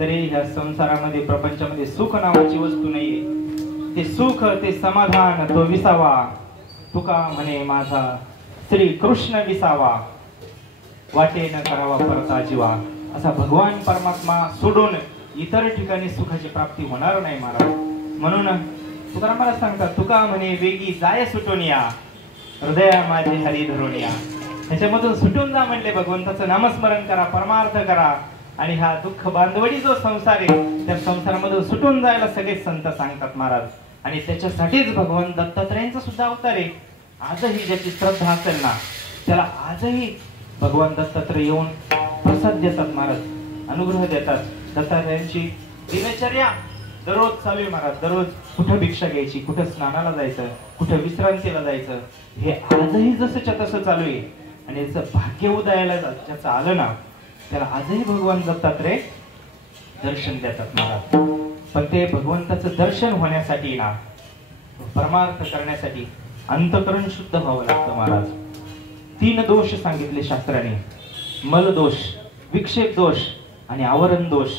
तरी ह्या संसारामध्ये, प्रपंचामध्ये सुख नावाची वस्तू नाहीये. ते सुख, ते समाधान, तो विसावा. तुका म्हणे माझा श्री कृष्ण विसावा, वाटे न करावा परता जीवा. असा भगवान परमात्मा सोडून इतर ठिकाणी सुखाची प्राप्ती होणार नाही महाराज. म्हणून तुकाराम मला सांगतात, तुका म्हणे वेगी जाय सुटून या, हृदया माझे हरी धरून या. त्याच्यामधून सुटून जा म्हणले. भगवंताचं नामस्मरण करा, परमार्थ करा. आणि हा दुःख बांधवडी जो संसार आहे त्या संसारामधून सुटून जायला सगळे संत सांगतात महाराज. आणि त्याच्यासाठीच भगवान दत्तात्रयांचा सुद्धा अवतार आहे. आजही ज्याची श्रद्धा असेल ना त्याला आजही भगवान दत्तात्रय येऊन प्रसाद देतात महाराज, अनुग्रह देतात. दत्तात्रयांची दिनचर्या दररोज चालू आहे महाराज. दररोज कुठं भिक्षा घ्यायची, कुठं स्नानाला जायचं, कुठं विश्रांतीला जायचं, हे आजही जसंच्या तसं चालू आहे. आणि याचं भाग्य उदयाला ज्याचं आलं ना, त्याला आजही भगवान दत्तात्रय दर्शन देतात महाराज. पण ते भगवंताचं दर्शन होण्यासाठी ना, परमार्थ करण्यासाठी अंतकरण शुद्ध व्हावं लागतं महाराज. 3 दोष सांगितले शास्त्राने: मल दोष, विक्षेप दोष आणि आवरण दोष.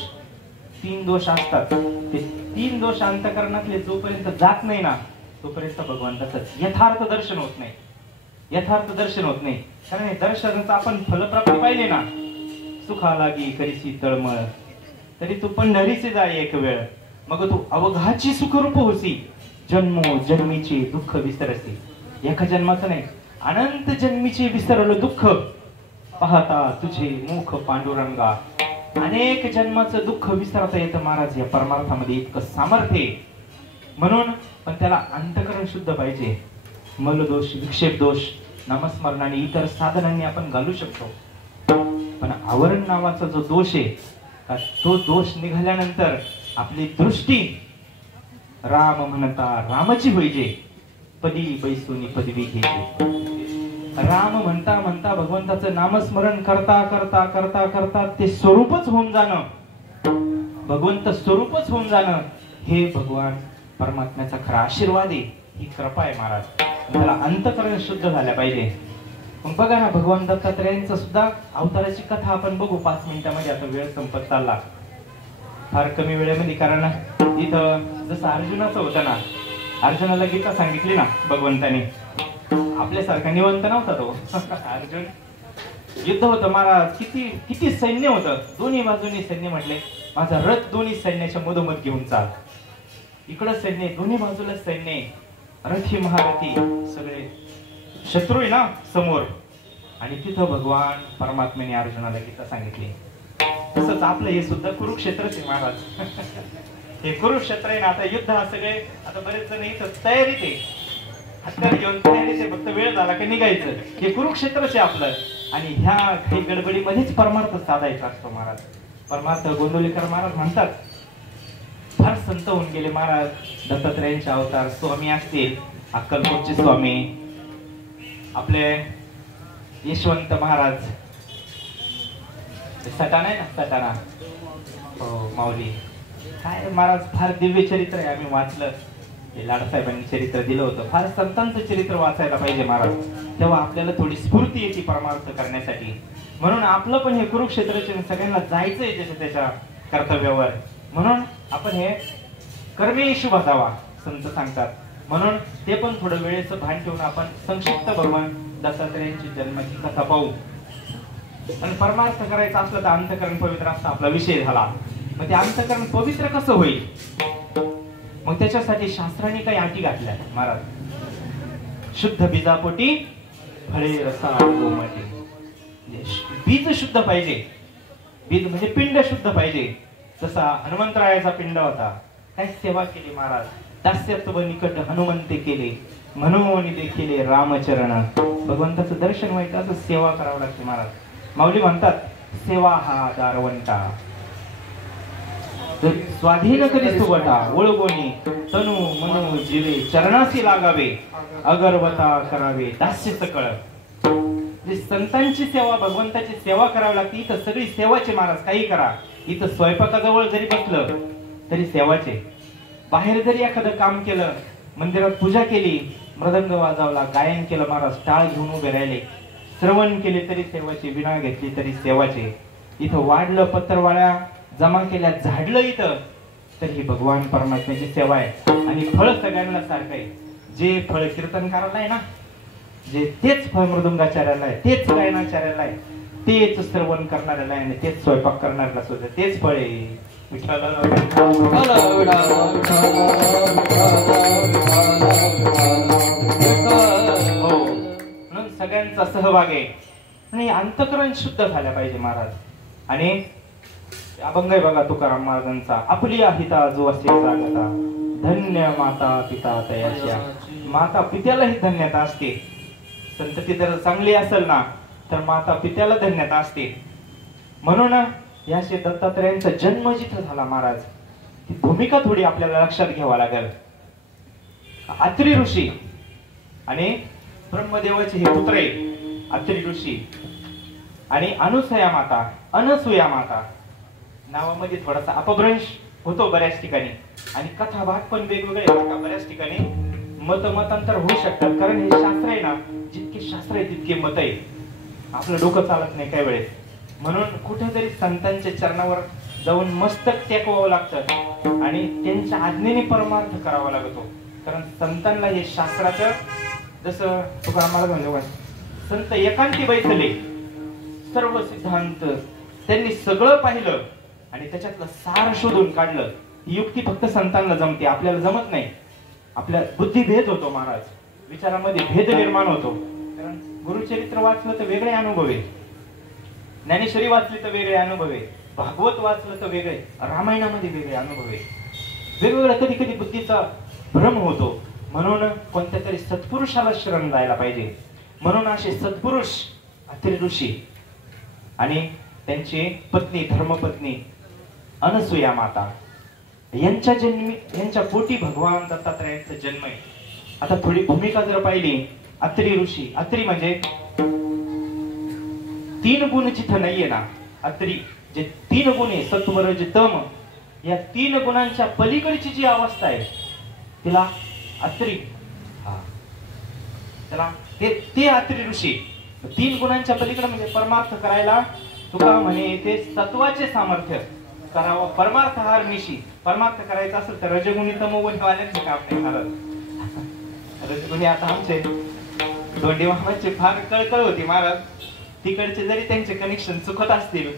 3 दोष असतात. ते 3 दोष अंतकरणातले जोपर्यंत जात नाही ना, तोपर्यंत भगवंताचं यथार्थ दर्शन होत नाही. यथार्थ दर्शन होत नाही. कारण हे दर्शनाचं आपण फलप्राप्ती पाहिली ना, सुखा लागी करीसी तळमळ, तरी तू पंढरीचे जाय एक वेळ, मग तू अवघाची सुखरूप होसी, जन्मो जन्मीचे दुःख विसरसी. एका जन्माचं नाही, अनंत जन्मीचे विसरलं दुःख, पाहता तुझे मुख पांडुरंगा. अनेक जन्माचं दुःख विसरता येतं महाराज. या परमार्थामध्ये इतकं सामर्थ्य आहे. म्हणून पण त्याला अंतकरण शुद्ध पाहिजे. मलदोष, विक्षेप दोष नामस्मरणाने इतर साधनांनी आपण घालू शकतो. पण आवरण नावाचा जो दोष आहे, तो दोष निघाल्यानंतर आपली दृष्टी राम म्हणता रामाची होईजे, पदी बैसुनी पदवी घ्यायची. राम म्हणता म्हणता भगवंताचं नामस्मरण करता करता करता करता ते स्वरूपच होऊन जाणं, भगवंत स्वरूपच होऊन जाणं, हे भगवान परमात्म्याचा खरा आशीर्वाद आहे. ही कृपा आहे महाराज. त्याला अंतकरण शुद्ध झाल्या पाहिजे. मग बघा ना, भगवान दत्तात्रयांचं सुद्धा अवताराची कथा आपण बघू 5 मिनिटांमध्ये. आता वेळ संपत चालला फार कमी वेळेमध्ये. कारण इथं जसं अर्जुनाचं होतं ना, अर्जुनाला गीता सांगितली ना भगवंताने, आपल्यासारखा निवंत नव्हता तो अर्जुन. युद्ध होतं महाराज, किती किती सैन्य होतं, दोन्ही बाजूनी सैन्य. म्हटले माझा रथ दोन्ही सैन्याच्या मधोमध घेऊन चाल. इकडं सैन्य, दोन्ही बाजूला सैन्य, रथी महारथी सगळे शत्रू आहे ना समोर. आणि तिथं भगवान परमात्म्याने अर्जुनाला गीता सांगितली. तसंच आपलं हे सुद्धा कुरुक्षेत्रच आहे महाराज. हे कुरुक्षेत्र आहे ना. आता युद्ध हा सगळे, आता बरेच जण इथं तयारीत आहे, हत्यार घेऊन तयारीत आहे, फक्त वेळ झाला की निघायचं. हे कुरुक्षेत्रच आहे आपलं. आणि ह्या काही गडबडीमध्येच परमार्थ साधायचा असतो महाराज. परमार्थ गोंदवलेकर महाराज म्हणतात, फार संत होऊन गेले महाराज. दत्तात्रयांचे अवतार स्वामी असतील, अक्कलकोटचे स्वामी, आपले यशवंत महाराज, सटाणा आहे ना, सटाणा हो माऊली, काय महाराज फार दिव्य चरित्र आहे. आम्ही वाचलं, लाडसाहेबांनी चरित्र दिलं होतं. फार संतांचं चरित्र वाचायला पाहिजे महाराज, तेव्हा आपल्याला थोडी स्फूर्ती येते परमार्थ करण्यासाठी. म्हणून आपलं पण हे कुरुक्षेत्राचे सगळ्यांना जायचंय त्याच्या त्याच्या कर्तव्यावर. म्हणून आपण हे कर्मे शुभ असावा संत सांगतात. म्हणून ते पण थोडं वेळेचं भान ठेवून आपण संक्षिप्त भगवान दत्तात्रयांची जन्माची कथा पाहू. आणि परमार्थ करायचा असलं तर अंतकरण पवित्र असतं, आपला विषय झाला. मग ते अंतकरण पवित्र कसं होईल, मग त्याच्यासाठी शास्त्राने काही अटी घातल्या महाराज. शुद्ध बीजापोटी फळे रसा गोमटी. बीज शुद्ध पाहिजे, बीज म्हणजे पिंड शुद्ध पाहिजे. जसा हनुमंतरायाचा पिंड होता, काय सेवा केली महाराज. दास्यत्व निकट हनुमंते केले, म्हणून देखील रामचरण. भगवंताचं दर्शन व्हायचं असं सेवा करावं लागते महाराज. माऊली म्हणतात, सेवा हा दारवंटा स्वाधीन करी सुवटा, ओळगोनी तनु मनो जीवे चरणासी लागावे, अगरवता करावे दास्य सकळ. संतांची सेवा, भगवंताची सेवा करावी लागते. इथं सगळी सेवाचे महाराज. काही करा, इथं स्वयंपाकाजवळ जरी बसलं तरी सेवाचे. बाहेर जरी एखादं काम केलं, मंदिरात पूजा केली, मृदंग वाजवला, गायन केलं महाराज, टाळ घेऊन उभे राहिले, श्रवण केले तरी सेवाचे, विणा घेतली तरी सेवाचे. इथं वाढलं, पत्रवाळ्या जमा केल्या, झाडलं इथं, तर ही भगवान परमात्म्याची सेवा आहे. आणि फळ सगळ्यांना सारखं आहे. जे फळ कीर्तनकाराला आहे ना, जे तेच फळ मृदुंगाचार्याला आहे, तेच गायनाचार्याला आहे, तेच श्रवण करणाऱ्याला आहे, आणि तेच स्वयंपाक करणाऱ्याला सुद्धा तेच फळ आहे. म्हणून सगळ्यांचा सहभाग आहे. आणि अंतकरण शुद्ध झाल्या पाहिजे महाराज. आणि अभंग आहे बघा तुकाराम महाराजांचा, आपली अहिता जो असे जागता, धन्य माता पिता तयाच्या. माता पित्यालाही धन्यता असते. संतती जर चांगली असेल ना, तर माता पित्याला धन्यता असते. म्हणून या श्री दत्तात्रयांचा जन्म जिथं झाला महाराज, ती भूमिका थोडी आपल्याला लक्षात घ्यावा लागेल. अत्री ऋषी आणि ब्रह्मदेवाचे हे पुत्र आहे अत्री ऋषी आणि अनसूया माता नावामध्ये थोडासा अपभ्रंश होतो बऱ्याच ठिकाणी आणि कथा भाग पण वेगवेगळे बऱ्याच ठिकाणी मतांतर होऊ शकतात. कारण हे शास्त्र आहे ना, जितके शास्त्र आहे तितके मत आहे. आपलं डोकं चालत नाही काही वेळेस. म्हणून कुठेतरी संतांच्या चरणावर जाऊन मस्तक टेकवावं लागतं आणि त्यांच्या आज्ञेने परमार्थ करावा लागतो. कारण संतांना हे शास्त्राचं, जसं तुकारामाला म्हणलं, संत एकांती बैठले, सर्व सिद्धांत त्यांनी सगळं पाहिलं आणि त्याच्यातलं सार शोधून काढलं. ही युक्ती फक्त संतांना जमते, आपल्याला जमत नाही. आपल्या बुद्धी भेद होतो महाराज, विचारामध्ये भेद निर्माण होतो. कारण गुरुचरित्र वाचलं तर वेगळे अनुभव आहे, ज्ञानेश्वरी वाचली तर वेगळे अनुभव आहे, भागवत वाचलं तर वेगळे, रामायणामध्ये वेगळे अनुभव आहे. वेगवेगळ्या कधी कधी बुद्धीचा भ्रम होतो. म्हणून कोणत्या तरी सत्पुरुषाला शरण जायला पाहिजे. म्हणून असे सत्पुरुष अत्री ऋषी आणि त्यांची पत्नी धर्मपत्नी अनसूया माता यांच्या पोटी भगवान दत्तात्रयांचा जन्म आहे. आता थोडी भूमिका जर पाहिली, अत्री ऋषी, अत्री म्हणजे 3 गुण जिथं नाहीये ना, अत्री जे 3 गुण आहे, सत्व रज तम, या 3 गुणांच्या पलीकडची जी अवस्था आहे तिला अत्री, त्याला ते अत्री ऋषी. 3 गुणांच्या पलीकडे म्हणजे परमार्थ करायला तुका म्हणे ते सत्वाचे सामर्थ्य करावं. परमार्थ हार निशी, परमार्थ करायचा असेल तर रजगुणी तमोगुणी वाल्यांचं काम नाही महाराज. रजगुणी आता आमचे दोंडी मामाचे फार कळकळ होती महाराज. तिकडचे जरी त्यांचे कनेक्शन चुकत असतील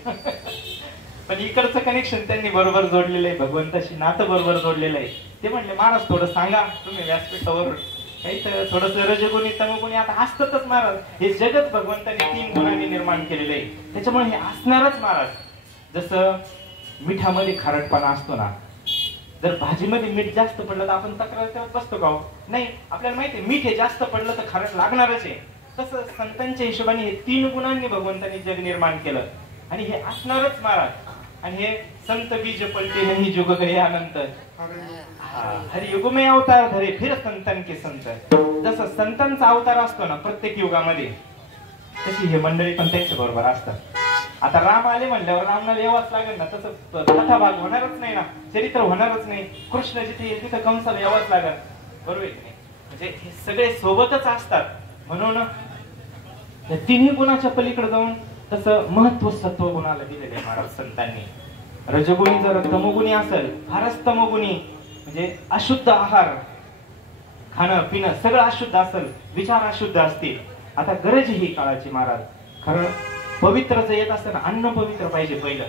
पण इकडचं कनेक्शन त्यांनी बरोबर जोडलेलं आहे, भगवंताशी नातं बरोबर जोडलेलं आहे. ते म्हणले महाराज थोडं सांगा तुम्ही व्यासपीठावर काही तर थोडस रजगुणी तमोगुणी आता असतातच महाराज. हे जगत भगवंताने 3 गुणांनी निर्माण केलेलं आहे, त्याच्यामुळे हे असणारच महाराज. जसं मिठामध्ये खारटपणा असतो ना, जर भाजीमध्ये मीठ जास्त पडलं तर आपण तक्रार करत बसतो का? नाही, आपल्याला माहिती आहे मीठ हे जास्त पडलं तर खारट लागणारच आहे. तसं संतांच्या हिशोबाने हे 3 गुणांनी भगवंतांनी जग निर्माण केलं आणि हे असणारच महाराज. आणि हे संत बीज पलटे नाही जुग गए अनंत, हरि युग में अवतार धरे फिर संतन के संत. जसं संतांचा अवतार असतो ना प्रत्येक युगामध्ये, तशी हे मंडळी पण त्यांच्या बरोबर असतात. आता राम आले म्हणल्यावर रामला यावंच लागेल ना, तसं कथा भाग होणारच नाही ना, चरित्र होणारच नाही. कृष्ण जिथे येईल तिथं कंसाला यावंच लागेल, बरोबर नाही? म्हणजे हे सगळे सोबतच असतात. म्हणून या 3 गुणाच्या पलीकडे जाऊन तसं महत्व सत्व गुणाला दिलेले महाराज संतांनी. रजगुणी जर तमोगुणी असेल, फारच तमोगुणी म्हणजे अशुद्ध आहार, खाणं पिणं सगळं अशुद्ध असेल, विचार अशुद्ध असतील. आता गरज ही काळाची महाराज. खरं पवित्र जर येत असताना अन्न पवित्र पाहिजे. पहिलं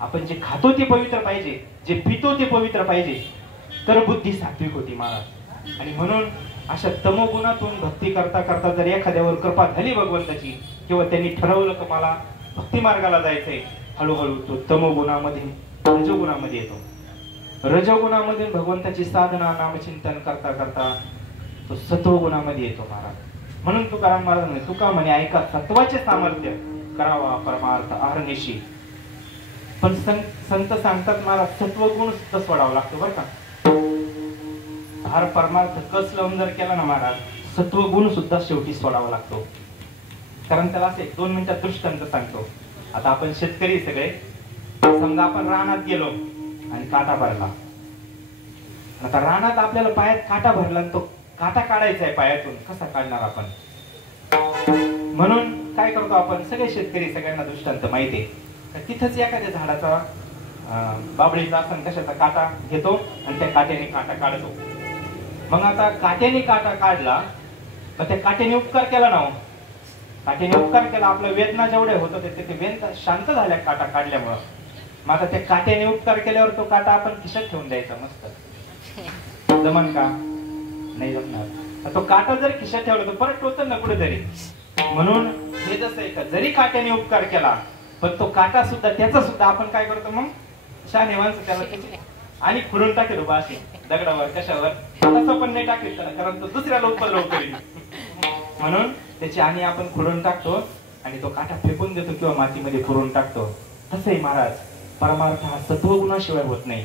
आपण जे खातो ते पवित्र पाहिजे, जे पितो ते पवित्र पाहिजे, तर बुद्धी सात्विक होती महाराज. आणि म्हणून अशा तमोगुणातून भक्ती करता करता जर एखाद्यावर कृपा झाली भगवंताची, किंवा त्यांनी ठरवलं की मला भक्ती मार्गाला जायचंय, हळूहळू तो तमोगुणामध्ये रजोगुणामध्ये येतो. रजोगुणामध्ये भगवंताची साधना नामचिंतन करता करता तो सत्वगुणामध्ये येतो महाराज. म्हणून तुकाराम महाराज म्हणे, तुका म्हणे ऐका सत्वाचे सामर्थ्य करावा परमार्थ अहर्निशी. पण संत सांगतात महाराज सत्वगुण सुद्धा सोडावा लागतो बरं का. फार परमार्थ कस लावून जर केला ना महाराज, सत्वगुण सुद्धा शेवटी सोडावा लागतो. कारण त्याला असे 2 मिनिटात दृष्टांत सांगतो. आता आपण शेतकरी सगळे, समजा आपण रानात गेलो आणि काटा भरला. आता रानात आपल्याला पायात काटा भरला, तो काटा काढायचा आहे पायातून, कसा काढणार आपण? म्हणून काय करतो आपण सगळे शेतकरी, सगळ्यांना दृष्टांत माहिती आहे. तिथंच एखाद्या झाडाचा बाबळीचा असं कशाचा काटा घेतो आणि त्या काट्याने काटा काढतो. मग आता काट्याने काटा काढला, मग त्या काट्याने उपकार केला ना, काट्याने उपकार केला, आपल्या वेदना जेवढे होत होते ते वेदना शांत झाल्या काटा काढल्यामुळं. मग आता त्या काट्याने उपकार केल्यावर तो काटा आपण खिशात ठेवून द्यायचा मस्त, जमन का? नाही जमणार. तो काटा जर खिशात ठेवला तर परत टोचल ना कुठेतरी. म्हणून हे जसं आहे का, जरी काट्याने उपकार केला पण तो काटा सुद्धा त्याचा सुद्धा आपण काय करतो मग शहाणे माणसं त्याला आणि खुडून टाकेल बा असे दगडावर कशावर, तसं पण नाही टाकेल त्याला, कारण तो दुसऱ्याला उपद्रव करेल. म्हणून त्याची आणि आपण खुडून टाकतो आणि तो काटा फेकून देतो किंवा मातीमध्ये पुरून टाकतो. तसंही महाराज परमार्थ हा सत्वगुणाशिवाय होत नाही,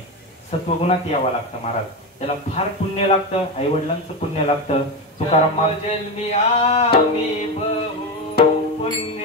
सत्वगुणात यावं लागतं महाराज. त्याला फार पुण्य लागतं, आई वडिलांचं पुण्य लागतं. तुकाराम महाराज जन्मी आम्ही बहु पुण्य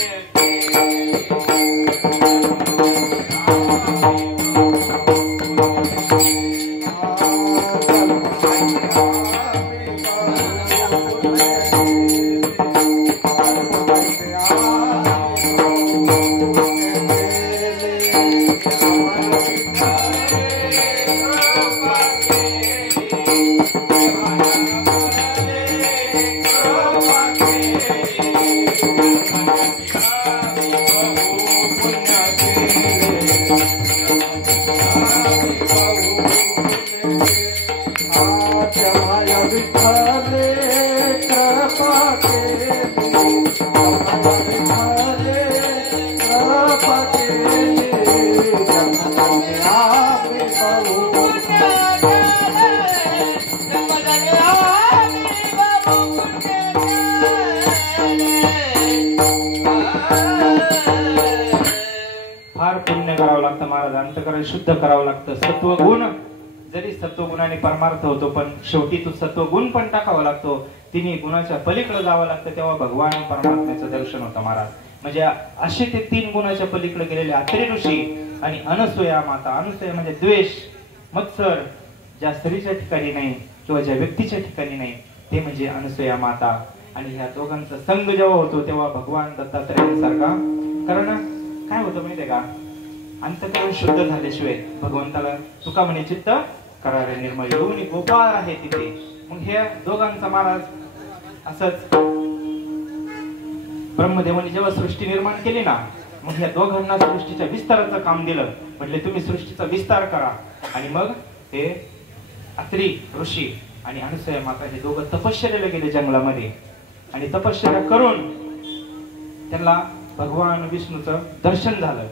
फार पुण्य करावं लागतं महाराज, अंतःकरण शुद्ध करावं लागतं. सत्वगुण जरी सत्वगुणाने परमार्थ होतो, पण शेवटी तो सत्वगुण पण टाकावा लागतो. तिन्ही गुणाच्या पलीकडे जावं लागतं, तेव्हा भगवान परमात्म्याचं दर्शन होतं महाराज. म्हणजे असे ते 3 गुणाच्या पलीकडे गेलेले अत्रि ऋषी आणि अनसूया माता. अनसूया म्हणजे द्वेष, मत्सर ज्या स्त्रीच्या ठिकाणी नाही किंवा ज्या व्यक्तीच्या ठिकाणी नाही, ते म्हणजे अनसूया माता. आणि ह्या दोघांचा संग जेव्हा होतो तेव्हा भगवान दत्तात्रयांसारखा. कारण काय होतं माहितीये का, अंतःकरण शुद्ध झाल्याशिवाय भगवंताला तुका म्हणे चित्त करारे निर्मळ, दोन्ही गोपाळ आहे तिथे. मग हे दोघांचा महाराज असंच ब्रह्मदेवाने जेव्हा सृष्टी निर्माण केली ना, मग ह्या दोघांना सृष्टीच्या विस्ताराचं काम दिलं. म्हटले तुम्ही सृष्टीचा विस्तार करा. आणि मग हे अत्रि ऋषी आणि अनसूया माता हे दोघं तपश्चर्याला गेले जंगलामध्ये. आणि तपश्चर्या करून त्यांना भगवान विष्णूचं दर्शन झालं.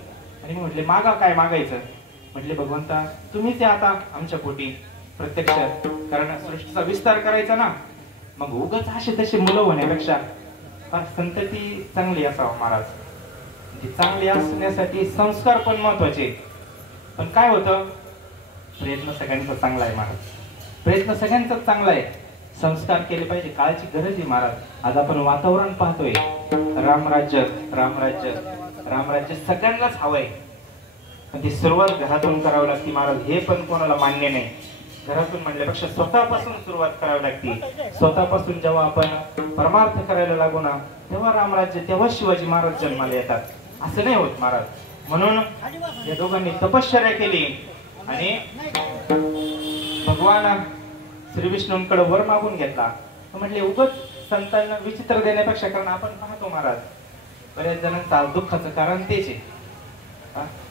आणि मग म्हटले मागा काय मागायचं. म्हटले भगवंता तुम्हीच आता आमच्या पोटी प्रत्यक्षात, कारण सृष्टीचा विस्तार करायचा ना, मग उगाच असे तसे मुलं होण्यापेक्षा फार संतती चांगली असावं महाराज. ती चांगली असण्यासाठी संस्कार पण महत्वाचे. पण काय होतं, प्रयत्न सगळ्यांचा चांगला आहे महाराज, प्रयत्न सगळ्यांचाच चांगला आहे. संस्कार केले पाहिजे, काळाची गरज आहे महाराज. आज आपण वातावरण पाहतोय, रामराज्य रामराज्य रामराज्य सगळ्यांनाच हवंय, पण ती सुरुवात घरातून करावी लागते महाराज. हे पण कोणाला मान्य नाही. घरातून म्हणल्यापेक्षा स्वतःपासून सुरुवात करावी लागते. स्वतःपासून जेव्हा आपण परमार्थ करायला लागू ना, तेव्हा रामराज्य, तेव्हा शिवाजी महाराज जन्माला येतात. असं नाही होत महाराज. म्हणून या दोघांनी तपश्चर्या केली आणि भगवान श्री विष्णूंकडे वर मागून घेतला. म्हटले उगाच संतांना विचित्र देण्यापेक्षा, कारण आपण पाहतो महाराज बऱ्याच जणांचा दुःखाचं कारण तेच आहे,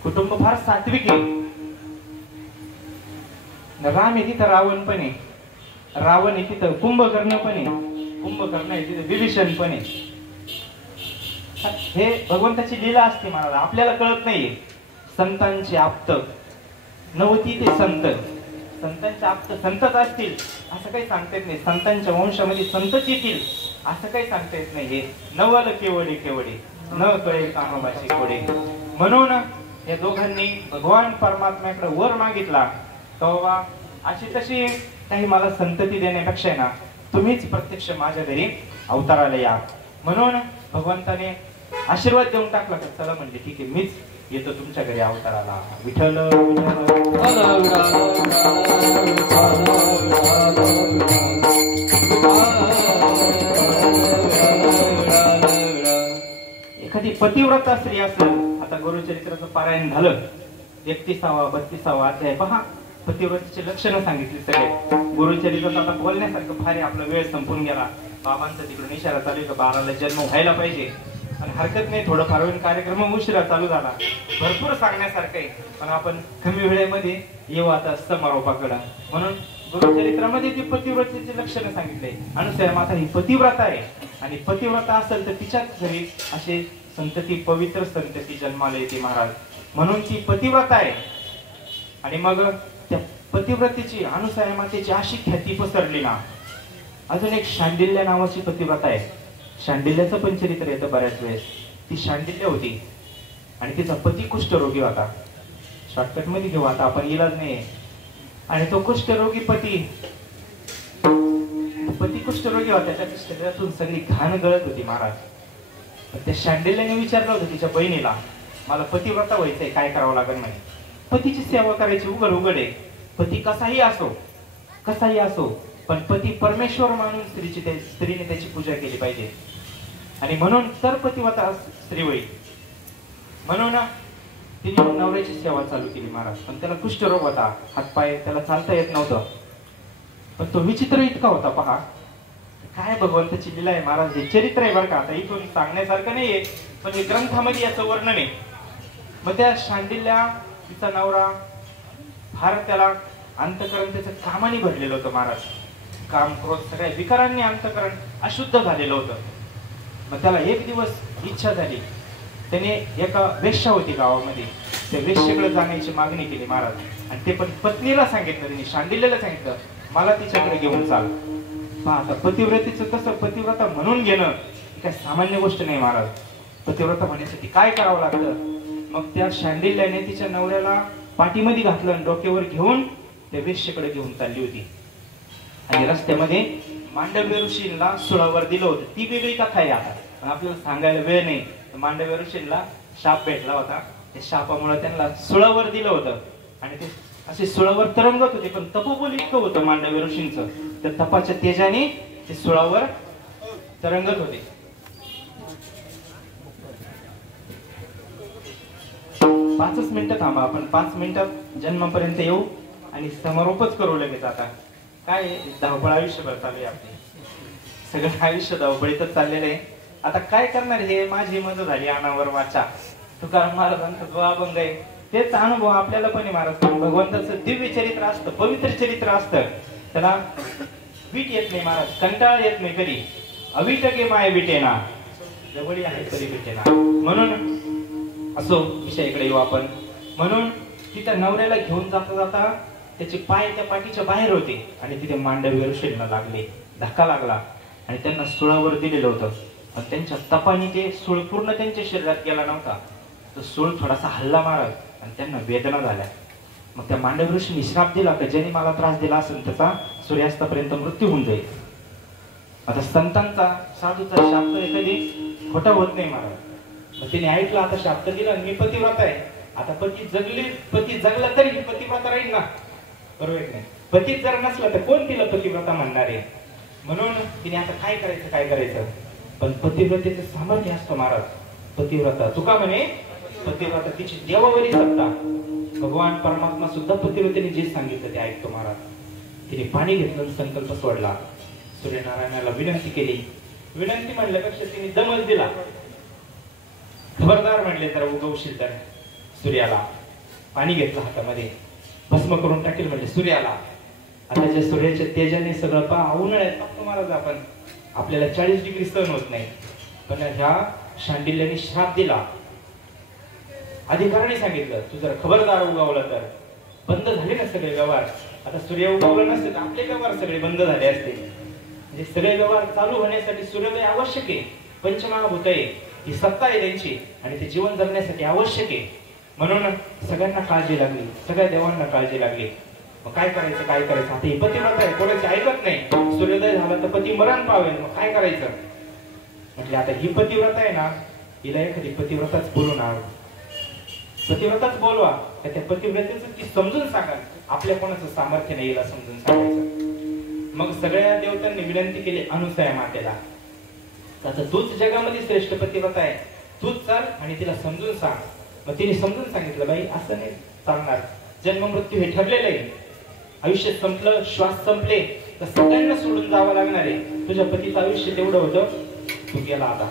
कुटुंब फार सात्विक आहे. राम आहे तिथं रावण पण आहे, रावण आहे तिथं कुंभकर्ण पण आहे, कुंभकर्ण आहे तिथं विभीषण पण आहे. हे भगवंताची लीला असते महाराज, आपल्याला कळत नाहीये. संतांचे आप्त नवती ते संत, संतांचे आप्त संतच असतील असं काही सांगता येत नाही. संतांच्या वंशामध्ये संतच येतील असं काही सांगता येत नाही. हे नवल केवडी केवडी न कळे कामभाषी कोडे. म्हणून या दोघांनी भगवान परमात्म्याकडे वर मागितला, तेव्हा अशी तशी काही मला संतती देण्यापेक्षा ना, तुम्हीच प्रत्यक्ष माझ्या घरी अवताराला या. म्हणून भगवंताने आशीर्वाद देऊन टाकला. तर चला म्हणले ठीक आहे, मीच येतो तुमच्या घरी अवताराला. विठ्ठल एखादी पतिव्रता स्त्री असेल, आता गुरुचरित्राचं पारायण झालं, 31वा 32वा अध्याय पहा, पतिव्रतेचे लक्षणं सांगितली सगळे. गुरुचरित्रात आता बोलण्यासारखं फार आपला वेळ संपून गेला. बाबांचा तिकडून इशारा चालू आहे का 12ला जन्म व्हायला पाहिजे. आणि हरकत नाही, थोडं फार वेळ कार्यक्रम उशिरा चालू झाला, भरपूर सांगण्यासारखं आहे, पण आपण कमी वेळेमध्ये येऊ आता समारोपाकडं. म्हणून गुरुचरित्रामध्ये ती पतिव्रतेचे लक्षणं सांगितले. अनसूया माता ही पतिव्रता आहे, आणि पतिव्रता असेल तर तिच्याच घरी असे संतती, पवित्र संतती जन्माला येते महाराज. म्हणून ती पतिव्रता आहे. आणि मग त्या पतिव्रतेची, अनसूया मातेची अशी ख्याती पसरली ना. अजून एक शांडिल्य नावाची पतिव्रता आहे. शांडिल्याचं पण चरित्र येतं बऱ्याच वेळेस. ती शांडिल्य होती, आणि तिचा पती कुष्ठरोगी होता. शॉर्टकट मध्ये घेऊ आता आपण, इलाज नाही. आणि तो कुष्ठरोगी पती कुष्ठरोगी होता, त्याच्या शरीरातून सगळी घाण गळत होती महाराज. पण त्या शांडिल्याने विचारलं होतं तिच्या बहिणीला, मला पतिव्रता व्हायचंय, काय करावं लागेल म्हणे. पतीची सेवा करायची उघड उघड आहे. पती कसाही असो, पण पती परमेश्वर मानून स्त्रीने त्याची पूजा केली पाहिजे. आणि म्हणून तर पतिव्रता स्त्री होईल. म्हणून तिने नवऱ्याची सेवा चालू केली महाराज. पण त्याला कुष्ठरोग होता, हातपाय त्याला चालता येत नव्हतं. पण तो विचित्र इतका होता, पहा काय भगवंताची लीला आहे महाराज. हे चरित्र आहे बरं का, आता इथून सांगण्यासारखं नाहीये, पण हे ग्रंथामध्ये याचं वर्णन आहे. मग त्या शांडिल्या तिचा नवरा फार त्याला अंतकरण त्याचं कामाने भरलेलं होतं महाराज. काम क्रोध सगळ्या विकारांनी अंतकरण अशुद्ध झालेलं होतं. मग त्याला एक दिवस इच्छा झाली. त्याने एका वेश्या होती गावामध्ये, त्या वेश्येकडे जाण्याची मागणी केली महाराज. आणि ते पण पत्नीला सांगितलं, त्यांनी शांडिल्याला सांगितलं, मला तिच्याकडे घेऊन चाल. पहा आता पतिव्रतेचं कसं, पतिव्रता म्हणून घेणं काय सामान्य गोष्ट नाही महाराज. पतिव्रता म्हणण्यासाठी काय करावं लागतं. मग त्या शांडिल्याने तिच्या नवऱ्याला पाठीमध्ये घातलं आणि डोक्यावर घेऊन त्या वेश्येकडे घेऊन चालली होती. आणि रस्त्यामध्ये मांडव्य ऋषींना सुळावर दिलं होतं. ती वेगळी कथा आहे आता, पण आपल्याला सांगायला वेळ नाही. मांडव्य ऋषींना शाप भेटला होता, त्या शापामुळे त्यांना सुळावर दिलं होतं. आणि ते असे सुळावर तरंगत होते, पण तपोबल इतकं होतं मांडव्य ऋषींचं, त्या तपाच्या तेजाने ते सुळावर तरंगत होते. 5 मिनिटं थांबा, आपण 5 मिनिटात जन्मापर्यंत येऊ आणि समारोपच करू लगेच. आता काय धावपळ आयुष्यभर चालू आहे आपली, सगळं आयुष्य धावपळीतच चाललेलं आहे. आता काय करणार, हे माझी मदत झाली अनावर वाचा. तुकाराम महाराजांचा जो अभंग आहे तेच अनुभव आपल्याला पण महाराज. भगवंताचं दिव्य चरित्र असतं, पवित्र चरित्र असतं, त्याला वीट येत नाही महाराज, कंटाळ येत नाही कधी. अवीट गे माय विटेना, जवळी आहे कधी विटेना. म्हणून असो विषयाकडे येऊ आपण. म्हणून तिच्या नवऱ्याला घेऊन जाता जाता त्याचे पाय त्या पाठीच्या बाहेर होते आणि तिथे मांडव्य ऋषींना लागले, धक्का लागला आणि त्यांना सुळावर दिलेलं होतं. पण त्यांच्या तपाने ते सूळ पूर्ण त्यांच्या शरीरात गेला नव्हता. तो सूळ थोडासा हल्ला महाराज आणि त्यांना वेदना झाल्या. मग त्या मांडव्य ऋषींनी श्राप दिला की ज्याने मला त्रास दिला असेल त्याचा सूर्यास्तापर्यंत मृत्यू होऊन जाईल. आता संतांचा साधूचा शाप तर कधी खोटा होत नाही महाराज. मग तिने ऐकलं, आता शाप दिला आणि मी पतिव्रता आहे, आता पती जगला तरी ही पतिव्रता राहील ना, बरोबर नाही. पतीच जर नसला तर कोण तिला पतिव्रता म्हणणार आहे. म्हणून तिने आता काय करायचं. पण पतिव्रतेचं सामर्थ्य असतं महाराज. पतिव्रता तुका म्हणे, पतिव्रता तिची देवावरी सत्ता. भगवान परमात्मा सुद्धा पतिव्रतेने जे सांगितलं ते ऐकतो महाराज. तिने पाणी घेतलं, संकल्प सोडला, सूर्यनारायणाला विनंती केली. विनंती म्हणल्यापेक्षा तिने दमच दिला. खबरदार म्हणले तर उगवशील तर सूर्याला. पाणी घेतलं हातामध्ये, भस्म करून टाकेल म्हणजे सूर्याला. आता ज्या सूर्याच्या तेजाने सगळं पहा, उन्हाळ्यात बघतो महाराज आपण, आपल्याला 40 डिग्री सहन होत नाही. पण ह्या शांडिल्याने श्राप दिला, अधिकाराने सांगितलं, तू जर खबरदार उगवलं तर बंद झाले ना सगळे व्यवहार. आता सूर्य उगवला नसते तर आपले व्यवहार सगळे बंद झाले असते. म्हणजे सगळे व्यवहार चालू होण्यासाठी सूर्योदय आवश्यक आहे. पंचमहाभूत आहे, ही सत्ता आहे त्यांची आणि ते जीवन जगण्यासाठी आवश्यक आहे. म्हणून सगळ्यांना काळजी लागली, सगळ्या देवांना काळजी लागली. मग काय करायचं. आता ही पतिव्रता आहे, कोणाची ऐकत नाही. सूर्योदय झाला तर पती मरण पावेल, मग काय करायचं. म्हटले आता ही पतिव्रता आहे ना, हिला एखादी पतिव्रताच बोलून पतिव्रताच बोलवा, त्या पतिव्रतेचं ती समजून सांगा. आपल्या कोणाचं सामर्थ्य नाही हिला समजून सांगायचं. मग सगळ्या देवतांनी विनंती केली अनुसया मातेला, आता तूच जगामध्ये श्रेष्ठ पतिव्रता आहे, तूच चाल आणि तिला समजून सांग. मग तिने समजून सांगितलं, बाई असं नाही चालणार, जन्म मृत्यू हे ठरलेलं आहे. आयुष्य संपलं, श्वास संपले तर सगळ्यांना सोडून जावं लागणार आहे. तुझ्या पतीचं आयुष्य तेवढं होतं, तू गेला, आता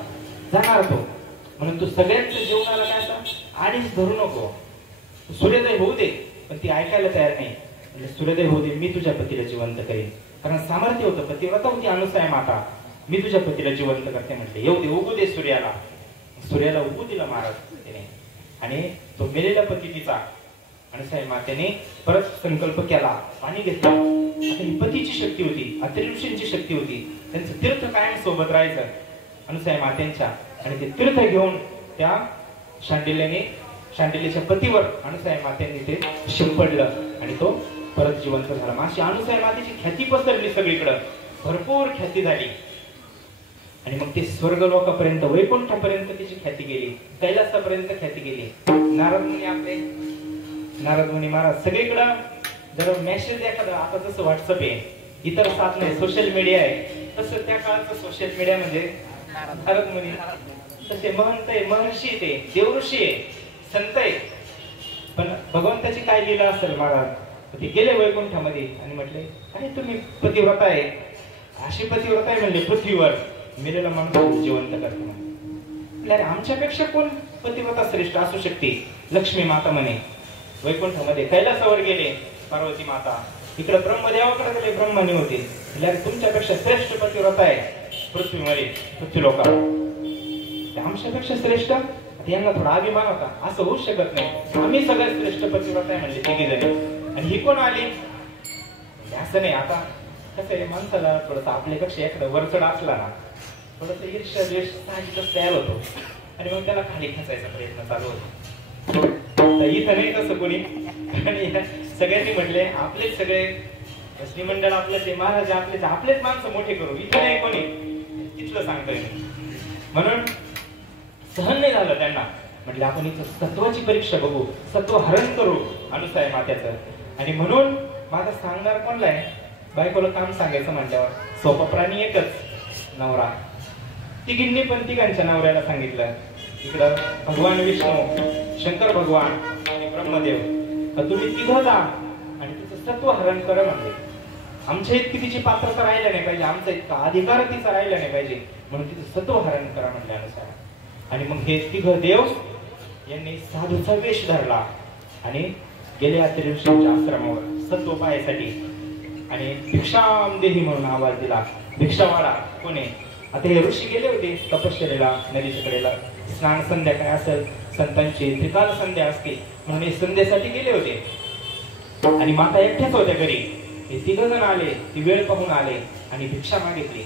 जाणार तो. म्हणून तू सगळ्यांच्या जीवनाला काय आधीच धरू नको. सूर्योदय होऊ दे, पण ती ऐकायला तयार नाही. म्हणजे सूर्योदय होऊ दे, मी तुझ्या पतीला जिवंत करेन. कारण सामर्थ्य होतं, पतिव्रता होती अनुसया माता, मी तुझ्या पतीला जिवंत करते म्हटले. येऊ दे, उगू दे सूर्याला. सूर्याला उगू दिला महाराज तिने, आणि तो मेलेला पती तिचा अनुसया मातेने परत संकल्प केला, पाणी घेतलं. आता ही पतीची शक्ती होती, अत्रि ऋषींची शक्ती होती, त्यांचं तीर्थ कायम सोबत राहायचं अनुसया मातेंच्या. आणि ते तीर्थ घेऊन त्या शांडिल्यच्या पतीवर अनुसूया मातेने ते शिंपडलं आणि तो परत जिवंत झाला. अशी अनुसूया मातेची ख्याती पसरली सगळीकडं, भरपूर ख्याती झाली. आणि मग ते स्वर्ग लोकापर्यंत, वैकुंठापर्यंत तिची ख्याती गेली, कैलासापर्यंत ख्याती गेली. नारद मुनी महाराज सगळीकडं जर मेसेज एखादा, आता जसं व्हॉट्सअप आहे, इतर साथ नाही, सोशल मीडिया आहे, तसं त्या काळाचं सोशल मीडिया म्हणजे नारद मुनी. तसे महंत आहे, महर्षी ते देवऋषी आहे, संत आहे. पण भगवंताची काय लीला असेल महाराज, ते गेले वैकुंठामध्ये आणि म्हटले, काय तुम्ही पतिव्रता आहे, अशी पतिव्रता आहे म्हणले, पृथ्वीवर मेलेला माणूस जिवंत करतो म्हणे. आमच्यापेक्षा कोण पतिव्रता श्रेष्ठ असू शकते? लक्ष्मी माता म्हणे वैकुंठामध्ये. कैलासावर गेले पार्वती माता, इकडे ब्रह्मदेवाकडे गेले, ब्रह्मणी होते. तुमच्यापेक्षा श्रेष्ठ पतिव्रता आहे पृथ्वीमध्ये, पृथ्वी लोकांना, आमच्यापेक्षा श्रेष्ठ. यांना थोडा अभिमान होता, असं होऊ शकत नाही, आम्ही सगळ्यात श्रेष्ठ पतिव्रता आहे म्हणले तिघी जणी. आणि ही कोण आली? असं नाही. आता कसं आहे, माणसाला थोडस आपल्यापेक्षा एखादा वरचढ असला ना, थोडस ईर्ष्या द्वेष साहजिकच तयार होतो आणि मग त्याला खाली खेचायचा प्रयत्न चालू होतो. तर इथं नाही तसं कोणी. आणि सगळ्यांनी म्हटले आपलेच सगळे श्रीमंडळ आपलेच आहे, महाराज आपलेच माणसं मोठे करू, इथं नाही कोणी, तिथलं सांगतोय. म्हणून सहन नाही झालं त्यांना. म्हटलं आपण इथं सत्वाची परीक्षा बघू, सत्व हरण करू अनुसूया मात्याचं. आणि म्हणून माझा सांगणार कोणला आहे? बायकोला काम सांगायचं म्हटल्यावर सोपा प्राणी एकच, नवरा. तिघींनी पण तिघांच्या नवऱ्याला सांगितलं. इकडं भगवान विष्णू, शंकर भगवान आणि ब्रह्मदेव, तुम्ही तिघं जा आणि तिचं सत्व हरण करा म्हणले. आमच्या इतकी तिची पात्रता राहिल्या नाही पाहिजे, आमचा इतका अधिकार तिचा राहिला नाही पाहिजे, म्हणून तिचं सत्व हरण करा म्हणले अनुसार. आणि मग हे तिघ देव यांनी साधूचा वेश धरला आणि गेले अत्रि ऋषींच्या आश्रमावर सत्व पाहायसाठी. आणि भिक्षाम देही म्हणून आवाज दिला, भिक्षावाला कोणी. आता हे ऋषी गेले होते तपश्चर्याला, नदीच्या कडेला. स्नान संध्या काय असेल, संतांची त्रिकाल संध्या असते म्हणून हे संध्येसाठी गेले होते. आणि माता एकट्याच होत्या घरी. हे तिघ जण आले, ती वेळ पाहून आले आणि भिक्षा मागितली.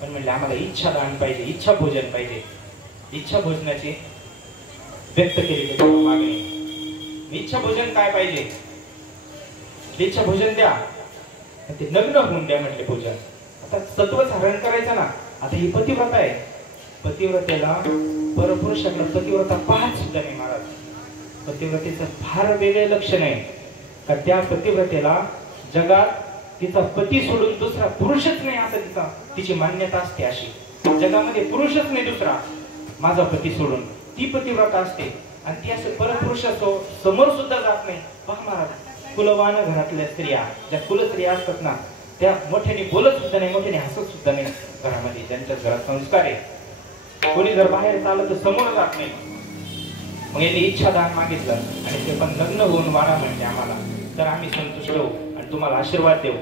पण म्हणले आम्हाला इच्छा दान पाहिजे, इच्छा भोजन पाहिजे. इच्छा भोजनाची व्यक्त केली मागणी. इच्छा भोजन काय पाहिजे? इच्छा भोजन द्या, ते नग्न होऊन द्या म्हटले भोजन. आता सत्वच हरण करायचं ना. आता ही पतिव्रता आहे, पतिव्रतेला परपुरुषाकडे पतिव्रता पाहत सुद्धा नाही महाराज. पतिव्रतेचं फार वेगळे लक्षण आहे का त्या पतिव्रतेला जगात तिचा पती सोडून दुसरा पुरुषच नाही असं तिची मान्यता असते. अशी जगामध्ये पुरुषच नाही दुसरा माझा पती सोडून, ती पतिव्रता असते. आणि ती असं परपुरुष समोर सुद्धा जात नाही. पहा महाराज, कुलवान घरातल्या स्त्रिया, ज्या कुलस्त्रिया असतात ना, त्या मोठ्याने बोलत सुद्धा नाही, मोठ्याने हसत सुद्धा नाही घरामध्ये. ज्यांच्या घरात संस्कार आहे, कोणी जर बाहेर चाललं तर समोर जात नाही. मग यांनी इच्छादान मागितलं आणि ते पण लग्न होऊन वारा म्हणते आम्हाला, तर आम्ही संतुष्ट होऊ आणि तुम्हाला आशीर्वाद देऊ.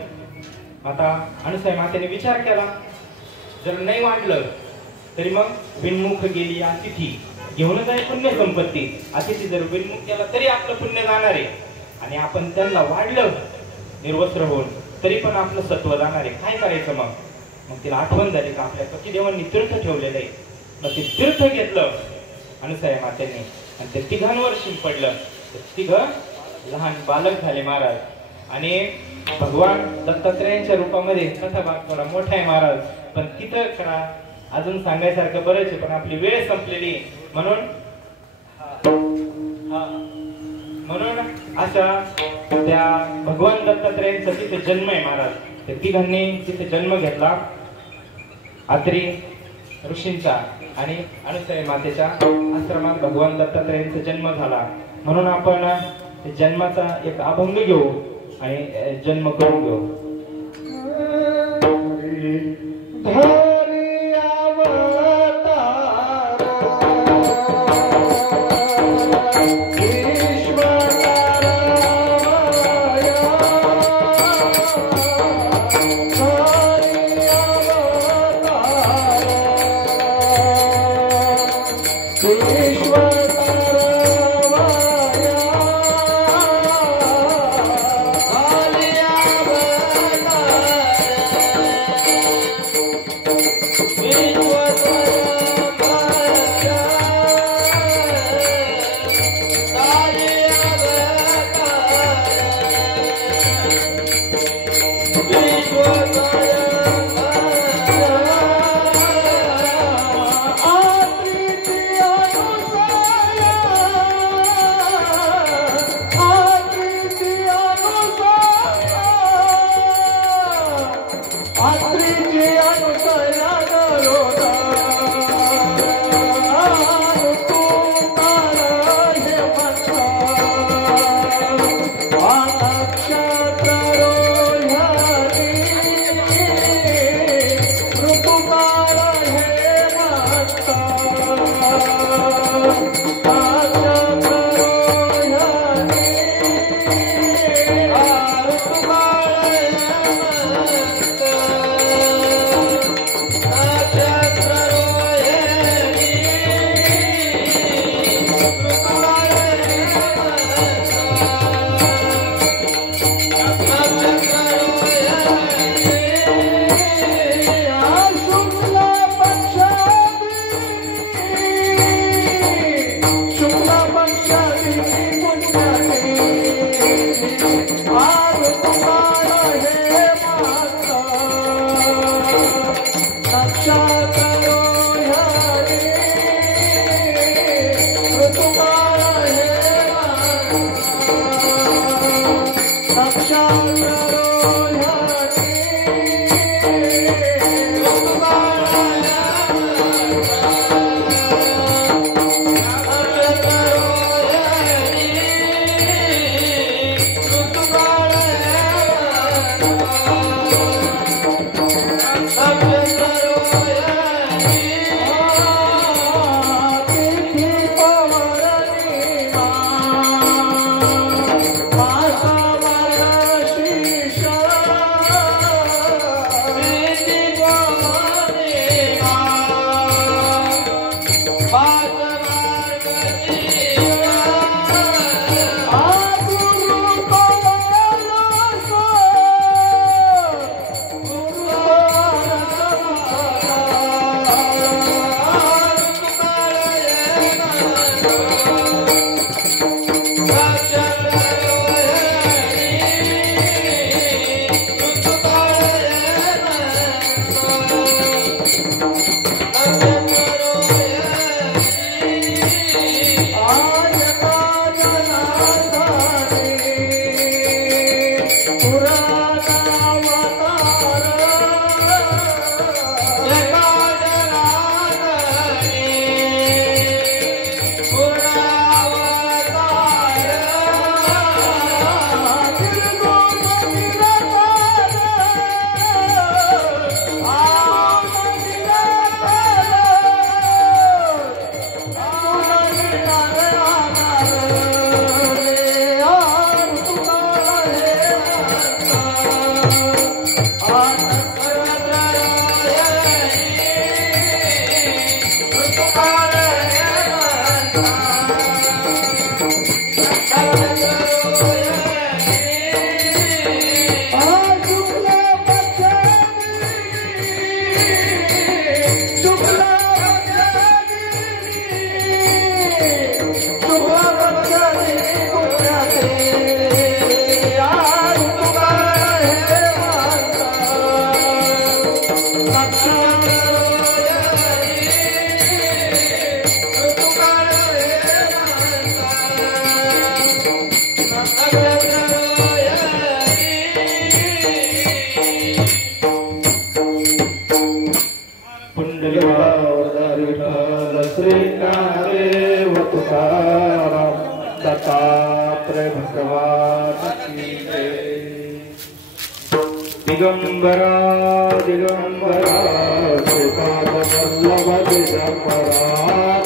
आता अनुसूया मातेने विचार केला, जर नाही वाढलं तरी मग विनमुख गेली अतिथी घेऊनच आहे पुण्य संपत्ती. अतिथी जर विनमुख केला तरी आपलं पुण्य जाणार आहे. आणि आपण त्यांना वाढलं निर्वस्त्र होऊन तरी पण आपलं सत्व जाणार आहे. काय करायचं मग? मग तिला आठवण झाली का आपल्या पतिदेवांनी तीर्थ ठेवलेलं आहे. मग ते तीर्थ घेतलं अनुसूया मातेने आणि ते तिघांवर शिंपडलं. तिघ लहान बालक झाले महाराज. आणि भगवान दत्तात्रेयांच्या रूपामध्ये कथा भाग थोडा मोठा आहे महाराज, पण तिथं खरा अजून सांगायसारखं बरेच आहे, पण आपली वेळ संपलेली. म्हणून अशा त्या भगवान दत्तात्रेयांचा तिथे जन्म आहे महाराज. त्या तिघांनी तिथे जन्म घेतला अत्रि ऋषींचा आणि अनुसूया मातेच्या आश्रमात भगवान दत्तात्रेयांचा जन्म झाला. म्हणून आपण जन्माचा एक अभंग घेऊ आणि जन्म करून घेऊ. दिगंबरा दिगंबरा श्रीपाद वल्लभ दिगंबरा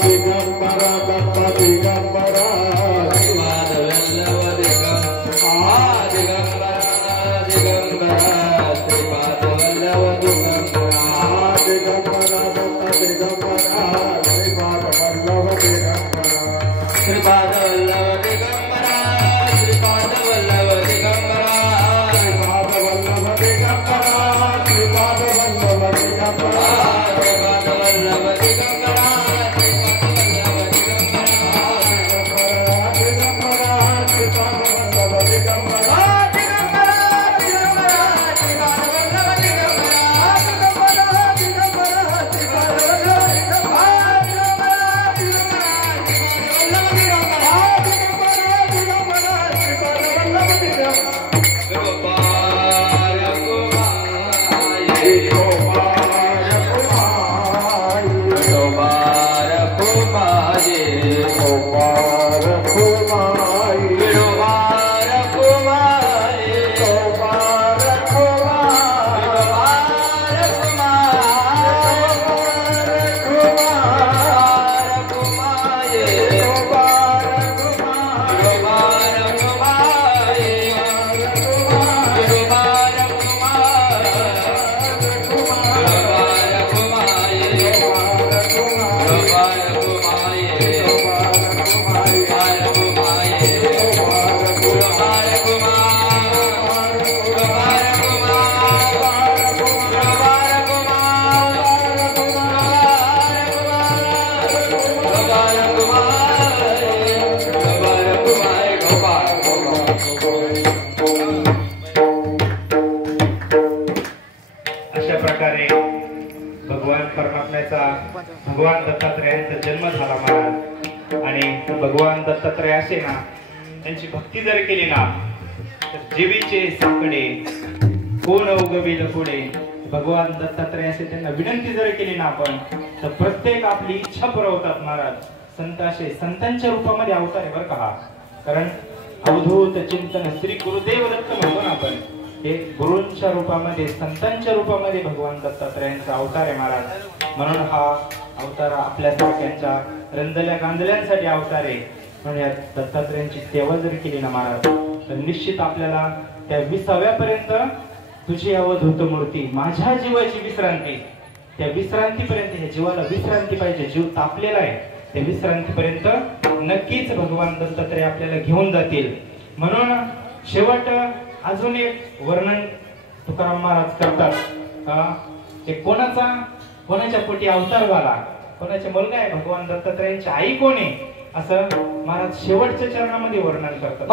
दिगंबरा दत्त दिगंबरा श्रीपाद वल्लभ दिगंबरा दिगंबरा श्रीपाद वल्लभ दिगंबरा दिगंबरा दत्त दिगंबरा श्रीपाद वल्लभ दिगंबरा श्रीपाद वल्लभ दिगंबरा श्रीपाद वल्लभ दिगंबरा भगवान दत्तात्रयांचा जन्म झाला महाराज. आणि भगवान दत्तात्रय असे ना, त्यांची भक्ती जर केली ना तर जीवीचे साकडे कोण उगविल पुढे. भगवान दत्तात्रय असे त्यांना विनंती जर केली ना आपण तर प्रत्येक आपली इच्छा पुरवतात महाराज. संत असे संतांच्या रूपामध्ये अवतार आहे बरं का हा. कारण अवधूत चिंतन श्री गुरुदेव दत्त म्हणतो ना आपण, हे गुरूंच्या रूपामध्ये संतांच्या रूपामध्ये भगवान दत्तात्रयांचा अवतार आहे महाराज. म्हणून हा अवतार आपल्यासारख्यांच्या रंजल्या गांजल्यांसाठी अवतार आहे. म्हणून या दत्तात्रयांची सेवा जर केली ना महाराज तर निश्चित आपल्याला त्या 20व्या पर्यंत तुझी अवधूत मूर्ती माझ्या जीवाची विश्रांती, त्या विश्रांतीपर्यंत ह्या जीवाला विश्रांती पाहिजे. जीव तापलेला आहे, त्या विश्रांतीपर्यंत नक्कीच भगवान दत्तात्रय आपल्याला घेऊन जातील. म्हणून शेवट अजून एक वर्णन तुकाराम महाराज करतात. ते कोणाच्या पोटी अवतार झाला, कोणाचा मुलगा आहे, भगवान दत्तात्रयांची आई कोण आहे असं महाराज शेवटच्या चरणामध्ये वर्णन करतात.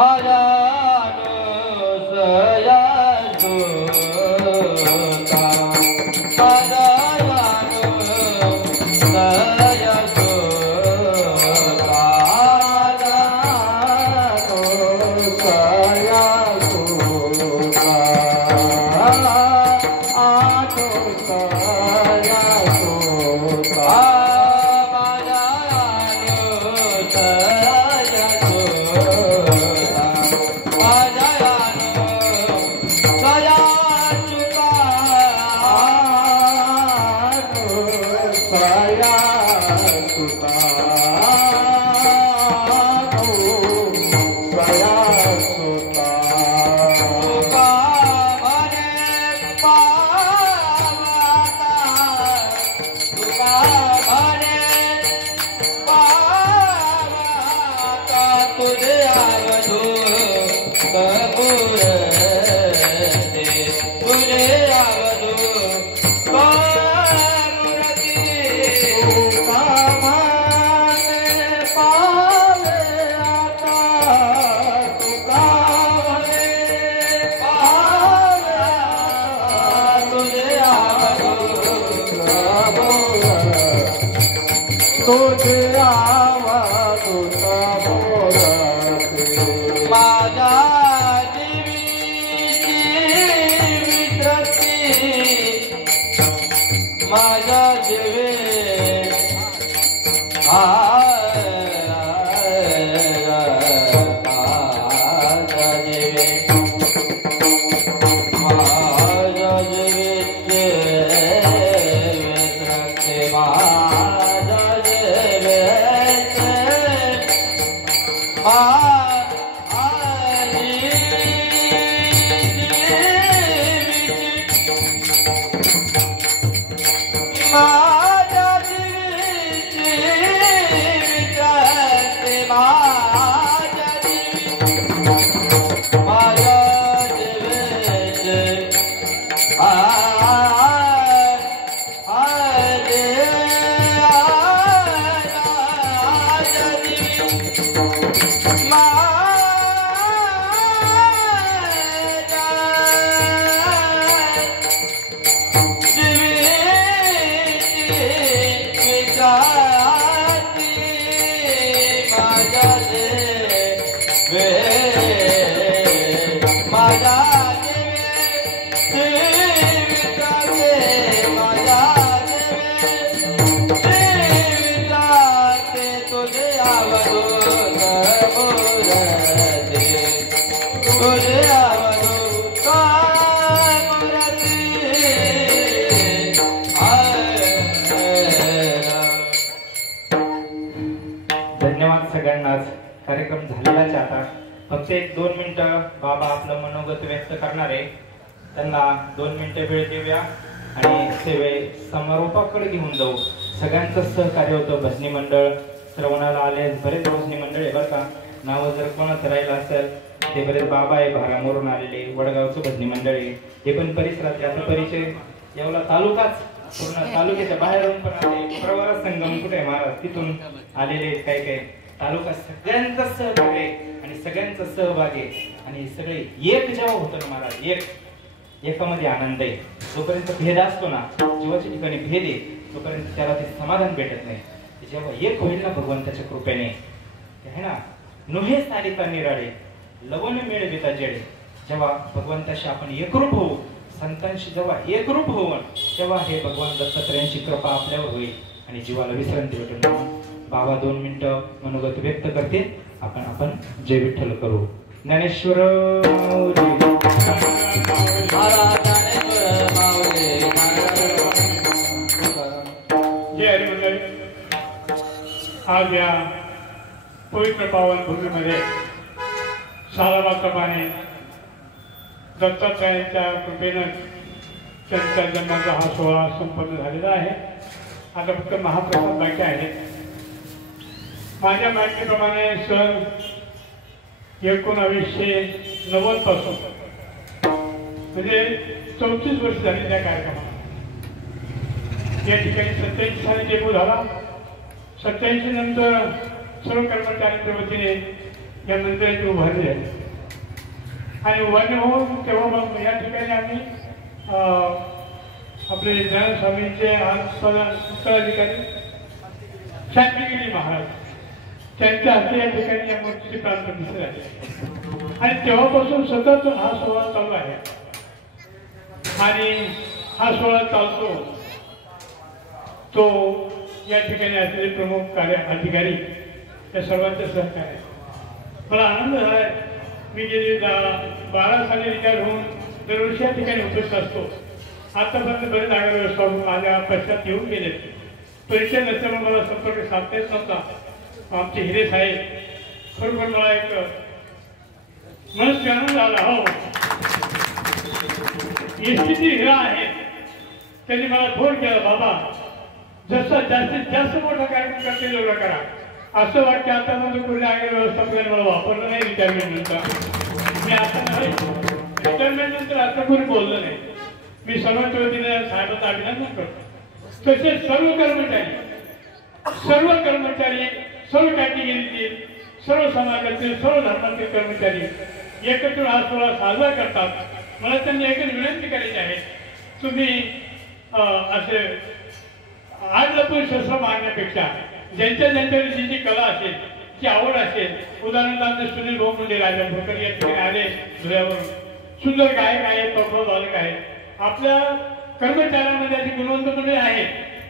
धन्यवाद सगळ्यांनाच. कार्यक्रम झालेलाच आता. फक्त 1-2 मिनिटं बाबा आपलं मनोगत व्यक्त करणार आहे, त्यांना 2 मिनिटं वेळ देऊया आणि सेवे समारोपाकडे घेऊन जाऊ. सगळ्यांचं सहकार्य होतं. भजनी मंडळ श्रवणाला आले, बरेच भजनी मंडळ आहे बरं का. नावं जर कोणाचं राहिलं असेल ते बरेच बाबा आहे, भारामोरून आलेले, वडगावचं भजनी मंडळ आहे, हे पण परिसरात. याचा परिचय एवढा तालुकाच, पूर्ण तालुक्याच्या बाहेरून पण आले. प्रवरा संगम कुठे आहे महाराज, तिथून आलेले काय काय तालुका. सगळ्यांचा सहकार्य आणि सगळ्यांचा सहभाग आहे आणि सगळे एक जेव्हा होतं ना महाराज, एकामध्ये आनंद आहे. जोपर्यंत भेद असतो ना, जीवाच्या ठिकाणी भेद आहे, तोपर्यंत त्याला ते समाधान भेटत नाही. जेव्हा एक होईल ना भगवंताच्या कृपेने, आहे ना, नुहे सारिता निराळे लवण मिळविता जेडे, जेव्हा भगवंताशी आपण एकरूप होऊ, संतांशी जेव्हा एकरूप होऊ, तेव्हा हे भगवान दत्तात्रयांची कृपा आपल्यावर होईल आणि जीवाला विश्रांती भेटेल. बाबा 2 मिनिटं मनोगत व्यक्त करतील. आपण जय विठ्ठल करू. ज्ञानेश्वर जय हरिमंडळी. आज या पवित्र पावन भूमीमध्ये सालाबाप्रमाणे दत्तात्रयांच्या कृपेनं त्यांच्या जन्माचा हा सोहळा संपन्न झालेला आहे. आता फक्त महाप्रसाद बाकी आहे. माझ्या माहितीप्रमाणे सन 1990 पासून म्हणजे 34 वर्ष झाली त्या कार्यक्रमाला. या ठिकाणी 87 साली डेब्यू झाला. 87 नंतर सर्व कर्मचाऱ्यांच्या वतीने या मंदिराची उभारणी झाली आणि उभारणी होऊन तेव्हा मग या ठिकाणी आम्ही आपले ज्ञानस्वामींचे उत्तराधिकारी शांतिगिरी महाराज त्यांच्या हस्ते या ठिकाणी या मूर्तीची प्राणप्रतिष्ठा झाली आणि तेव्हापासून सतत हा सोहळा चालू आहे आणि हा सोहळा चालतो तो या ठिकाणी असलेले प्रमुख अधिकारी या सर्वांचे सहकार्य. मला आनंद झाला आहे. मी गेली 12 साली रिटायर होऊन दरवर्षी या ठिकाणी उपस्थित असतो. आतापर्यंत बरेच आगार व्यवस्था माझ्या पश्चात येऊन गेले. परिचय नसल्यामुळे मला संपर्क साधता येत नव्हता. आमचे हिरे साहेब खरोखर मला एक मनस्वी आनंद झाला. हो, एसटीची हिरा आहे. त्यांनी मला फोन केला, बाबा जसा जास्तीत जास्त मोठा कार्यक्रम करता येईल करा. असं वाटतं आता माझं कुठल्या आगार व्यवस्थापकाने मला वापरलं नाही रिटायरमेंट नंतर. मी आता नाही रिटायरमेंट नंतर आता कोणी बोललं नाही. मी सर्वांच्या वतीने साहेबांचं अभिनंदन करतो. तसेच सर्व कर्मचारी सर्व कॅटेगरीतील सर्व समाजातील सर्व धर्मातील कर्मचारी एकत्र हा सोहळा साजरा करतात. मला त्यांनी एकच विनंती करायची आहे, तुम्ही असे आज लपून शस्त्र मारण्यापेक्षा ज्यांच्या जी कला असेल, जी आवड असेल, उदाहरणार्थ आमचे सुनील भाऊ मुंडे राजा भोकर या ठिकाणी आले धुळ्यावरून, सुंदर गायक आहेत, पक्ष बालक आहेत. आपल्या कर्मचाऱ्यांमध्ये अशी गुणवंत मंडळी आहेत.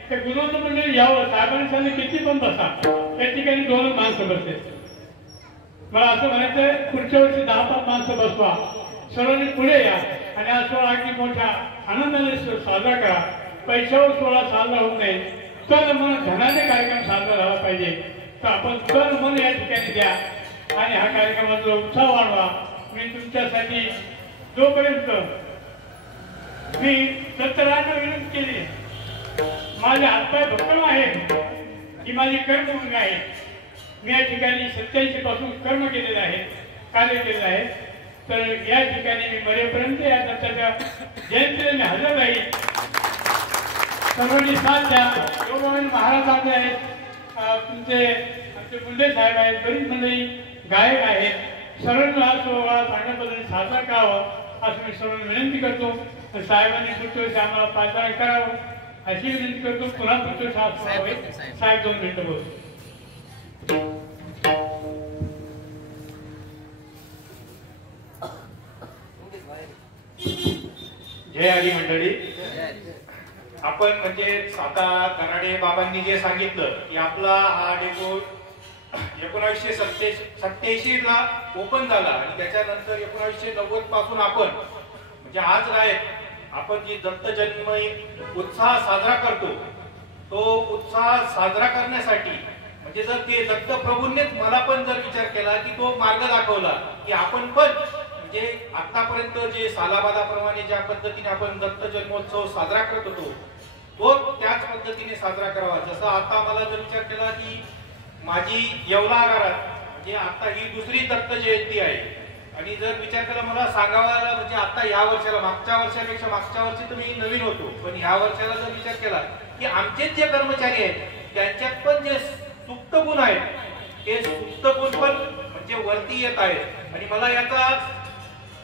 ते गुणवंत मंडळी यावं. साहेबांनी सांगितलं किती पण बसा, त्या ठिकाणी 2 माणसं बसते. मला असं म्हणायचं पुढच्या वर्षी 10-5 माणसं बसवा. सर्वांनी पुढे या आणि हा सोहळा अगदी मोठ्या आनंदाने साजरा करा. पैशावर सोहळा साजरा होत नाही, तन मन धनाचे कार्यक्रम साजरा झाला पाहिजे. तर आपण तन मन या ठिकाणी द्या आणि हा कार्यक्रमाचा उत्साह वाढवा. मी तुमच्यासाठी जोपर्यंत मी दत्तरायांना विनंती केली, माझे हातपाय भक्कम आहेत, ही माझी कर्मभूमी आहे. मी या ठिकाणी 87 पासून कर्म केलेलं आहे, कार्य केलेलं आहे. तर या ठिकाणी मी मरेपर्यंत या दत्ताच्या जयंतीला मी हजर राहील. सर्वांनी साथ द्या. महाराज आपले आहेत, तुमचे आमचे मुंडे साहेब आहेत, बरीच मंडळी गायक आहेत. सर्वांना हा सोहळा चांगल्या पद्धतीने साजरा करावा असं मी सर्वांना विनंती करतो. साहेबांनी पुढच्या वेळेस आम्हाला पाचारण करावं अशी विनंती करतो. पुन्हा पुढच्या वेळेस साहेब 2 मिनिटं बोलतो. जय हरी मंडळी. आपण म्हणजे आता कनाडे बाबांनी जे सांगितलं की आपला हा डेपो 1987 ला ओपन झाला आणि त्याच्यानंतर 1990 पासून आपण म्हणजे आज आपण जी दत्त जन्मय उत्साह साजरा करतो, तो उत्साह साजरा करण्यासाठी म्हणजे जर ते दत्त प्रभूंनीच मला पण जर विचार केला की तो मार्ग दाखवला की आपण पण म्हणजे आतापर्यंत जे सालाबादाप्रमाणे ज्या पद्धतीने आपण दत्त जन्मोत्सव साजरा करत होतो तो त्याच पद्धतीने साजरा करावा. जसं आता मला जर विचार केला की माझी येवला आगारात म्हणजे आता ही 2री दत्त जयंती आहे आणि जर विचार केला मला सांगावा म्हणजे आता या वर्षाला मागच्या वर्षापेक्षा मागच्या वर्षी तर मी नवीन होतो, पण ह्या वर्षाला जर विचार केला की आमचे जे कर्मचारी आहेत त्यांच्यात पण जे सुप्त गुण आहेत ते सुप्त गुण पण म्हणजे वरती येत आहेत आणि मला याचा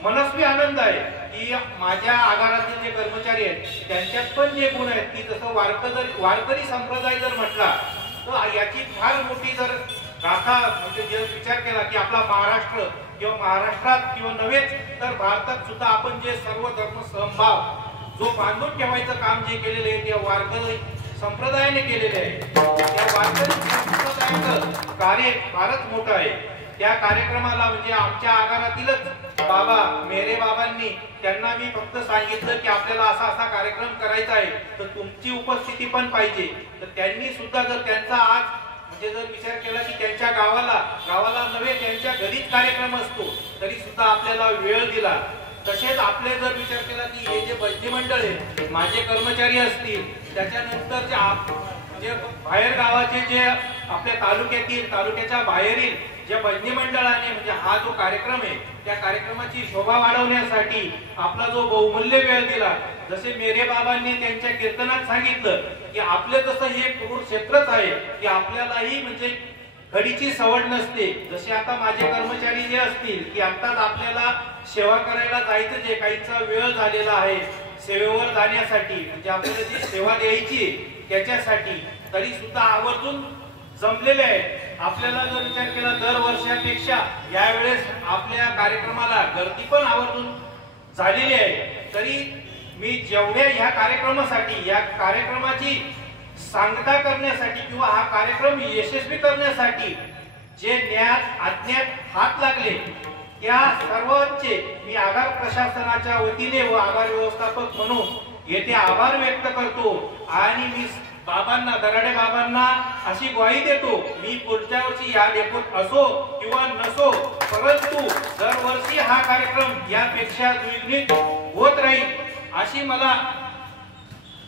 मनस्वी आनंद आहे की माझ्या आगारातील जे कर्मचारी आहेत त्यांच्यात पण जे गुण आहेत की जसं वारकरी संप्रदाय जर म्हटला तर याची फार मोठी जर गाथा म्हणजे जर विचार केला की आपला महाराष्ट्र किंवा महाराष्ट्रात किंवा नव्हेच तर भारतात सुद्धा आपण जे सर्व धर्म समभाव जो बांधून ठेवायचं काम जे केलेले आहे ते वारकरी संप्रदायाने केलेले आहे. त्या वारकरी संप्रदायाचं कार्य फारच मोठं आहे. त्या कार्यक्रमाला म्हणजे आमच्या आगारातीलच बाबा मेरे बाबांनी त्यांना मी फक्त सांगितलं की आपल्याला असा असा कार्यक्रम करायचा आहे तर तुमची उपस्थिती पण पाहिजे. तर त्यांनी सुद्धा जर त्यांचा आज म्हणजे जर विचार केला की त्यांच्या गावाला नव्हे त्यांच्या घरीच कार्यक्रम असतो तरी सुद्धा आपल्याला वेळ दिला. तसेच आपले जर विचार केला की हे जे भजनी मंडळ आहे माझे कर्मचारी असतील त्याच्यानंतर जे बाहेर गावाचे जे आपल्या तालुक्याच्या बाहेरील ज्या भजनी मंडळाने म्हणजे हा जो कार्यक्रम आहे त्या कार्यक्रमाची शोभा वाढवण्यासाठी आपला जो बहुमूल्य वेळ दिला. जसे मेरे बाबांनी त्यांच्या कीर्तनात सांगितलं की आपले जसं हे कुरुक्षेत्रच आहे की आपल्यालाही म्हणजे घडीची सवड नसते. जसे आता माझे कर्मचारी जे असतील की आताच आपल्याला सेवा करायला जायचं जे काहीचा वेळ झालेला आहे सेवेवर जाण्यासाठी म्हणजे आपल्याला जी सेवा द्यायची त्याच्यासाठी तरी सुद्धा आवर्जून जमलेले आहे. आपल्याला जर विचार केला दर वर्षापेक्षा यावेळेस आपल्या कार्यक्रमाला गर्दी पण आवर्जून झालेली आहे. तरी मी जेवढ्या ह्या कार्यक्रमासाठी या कार्यक्रमाची सांगता करण्यासाठी किंवा हा कार्यक्रम यशस्वी करण्यासाठी जे ज्ञात अज्ञात हात लागले त्या सर्वांचे मी आगार प्रशासनाच्या वतीने व आगार व्यवस्थापक म्हणून येथे आभार व्यक्त करतो. आणि मी बाबांना दराडे बाबांना अशी ग्वाही देतो मी पुढच्या वर्षी या डेपोत असो किंवा नसो परंतु दरवर्षी हा कार्यक्रम यापेक्षा द्विगुणित होत राहील अशी मला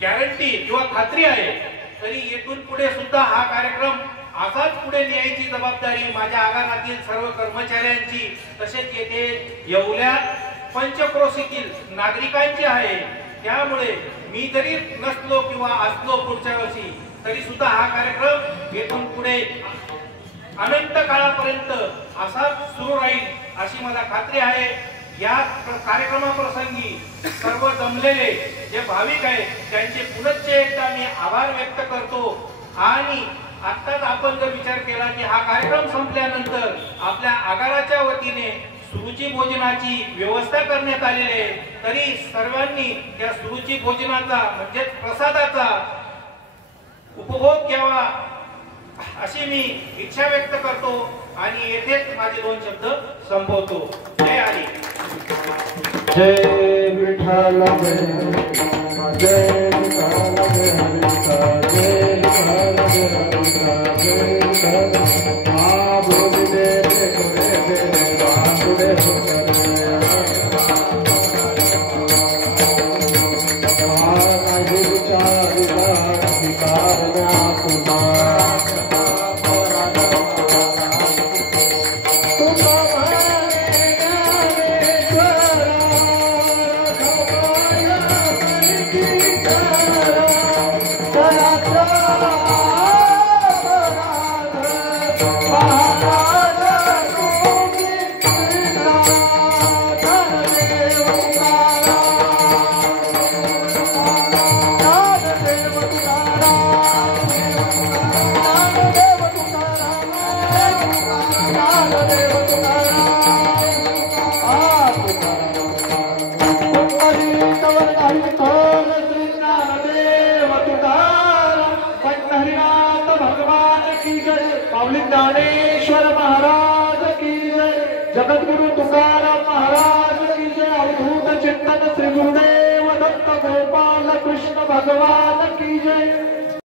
गॅरंटी किंवा खात्री आहे. तरी येथून पुढे सुद्धा हा कार्यक्रम असाच पुढे न्यायची जबाबदारी माझ्या आगारातील सर्व कर्मचाऱ्यांची तसेच येथे येवल्या पंचक्रोशीतील नागरिकांची आहे. त्यामुळे मी जरी नसलो किंवा असलो पुढच्या वर्षी तरी सुद्धा हा कार्यक्रम येथून पुढे अनंत काळापर्यंत असाच सुरू राहील अशी मला खात्री आहे. या कार्यक्रमाप्रसंगी सर्व जमलेले जे भाविक आहेत त्यांचे पुनश्च एकदा मी आभार व्यक्त करतो. आणि आत्ताच आपण जर विचार केला की हा कार्यक्रम संपल्यानंतर आपल्या आगाराच्या वतीने सुरुची भोजनाची व्यवस्था करण्यात आलेली आहे. तरी सर्वांनी त्या सुरुची भोजनाचा म्हणजे प्रसादाचा उपभोग घ्यावा अशी मी इच्छा व्यक्त करतो आणि येथेच माझे 2 शब्द संपवतो. जय हरी. जय विठ्ठल जय विठ्ठल जय हरिचा जय विठ्ठल जय हरिचा जय विठ्ठल मा बोली दे कोरे दे बांधुडे माझे विचार विकार ज्ञानेश्वर महाराज की जय. जगद्गुरु तुकाराम महाराज की जय. अवधूत चिंतन श्री गुरुदेव दत्त गोपाल कृष्ण भगवान की जय.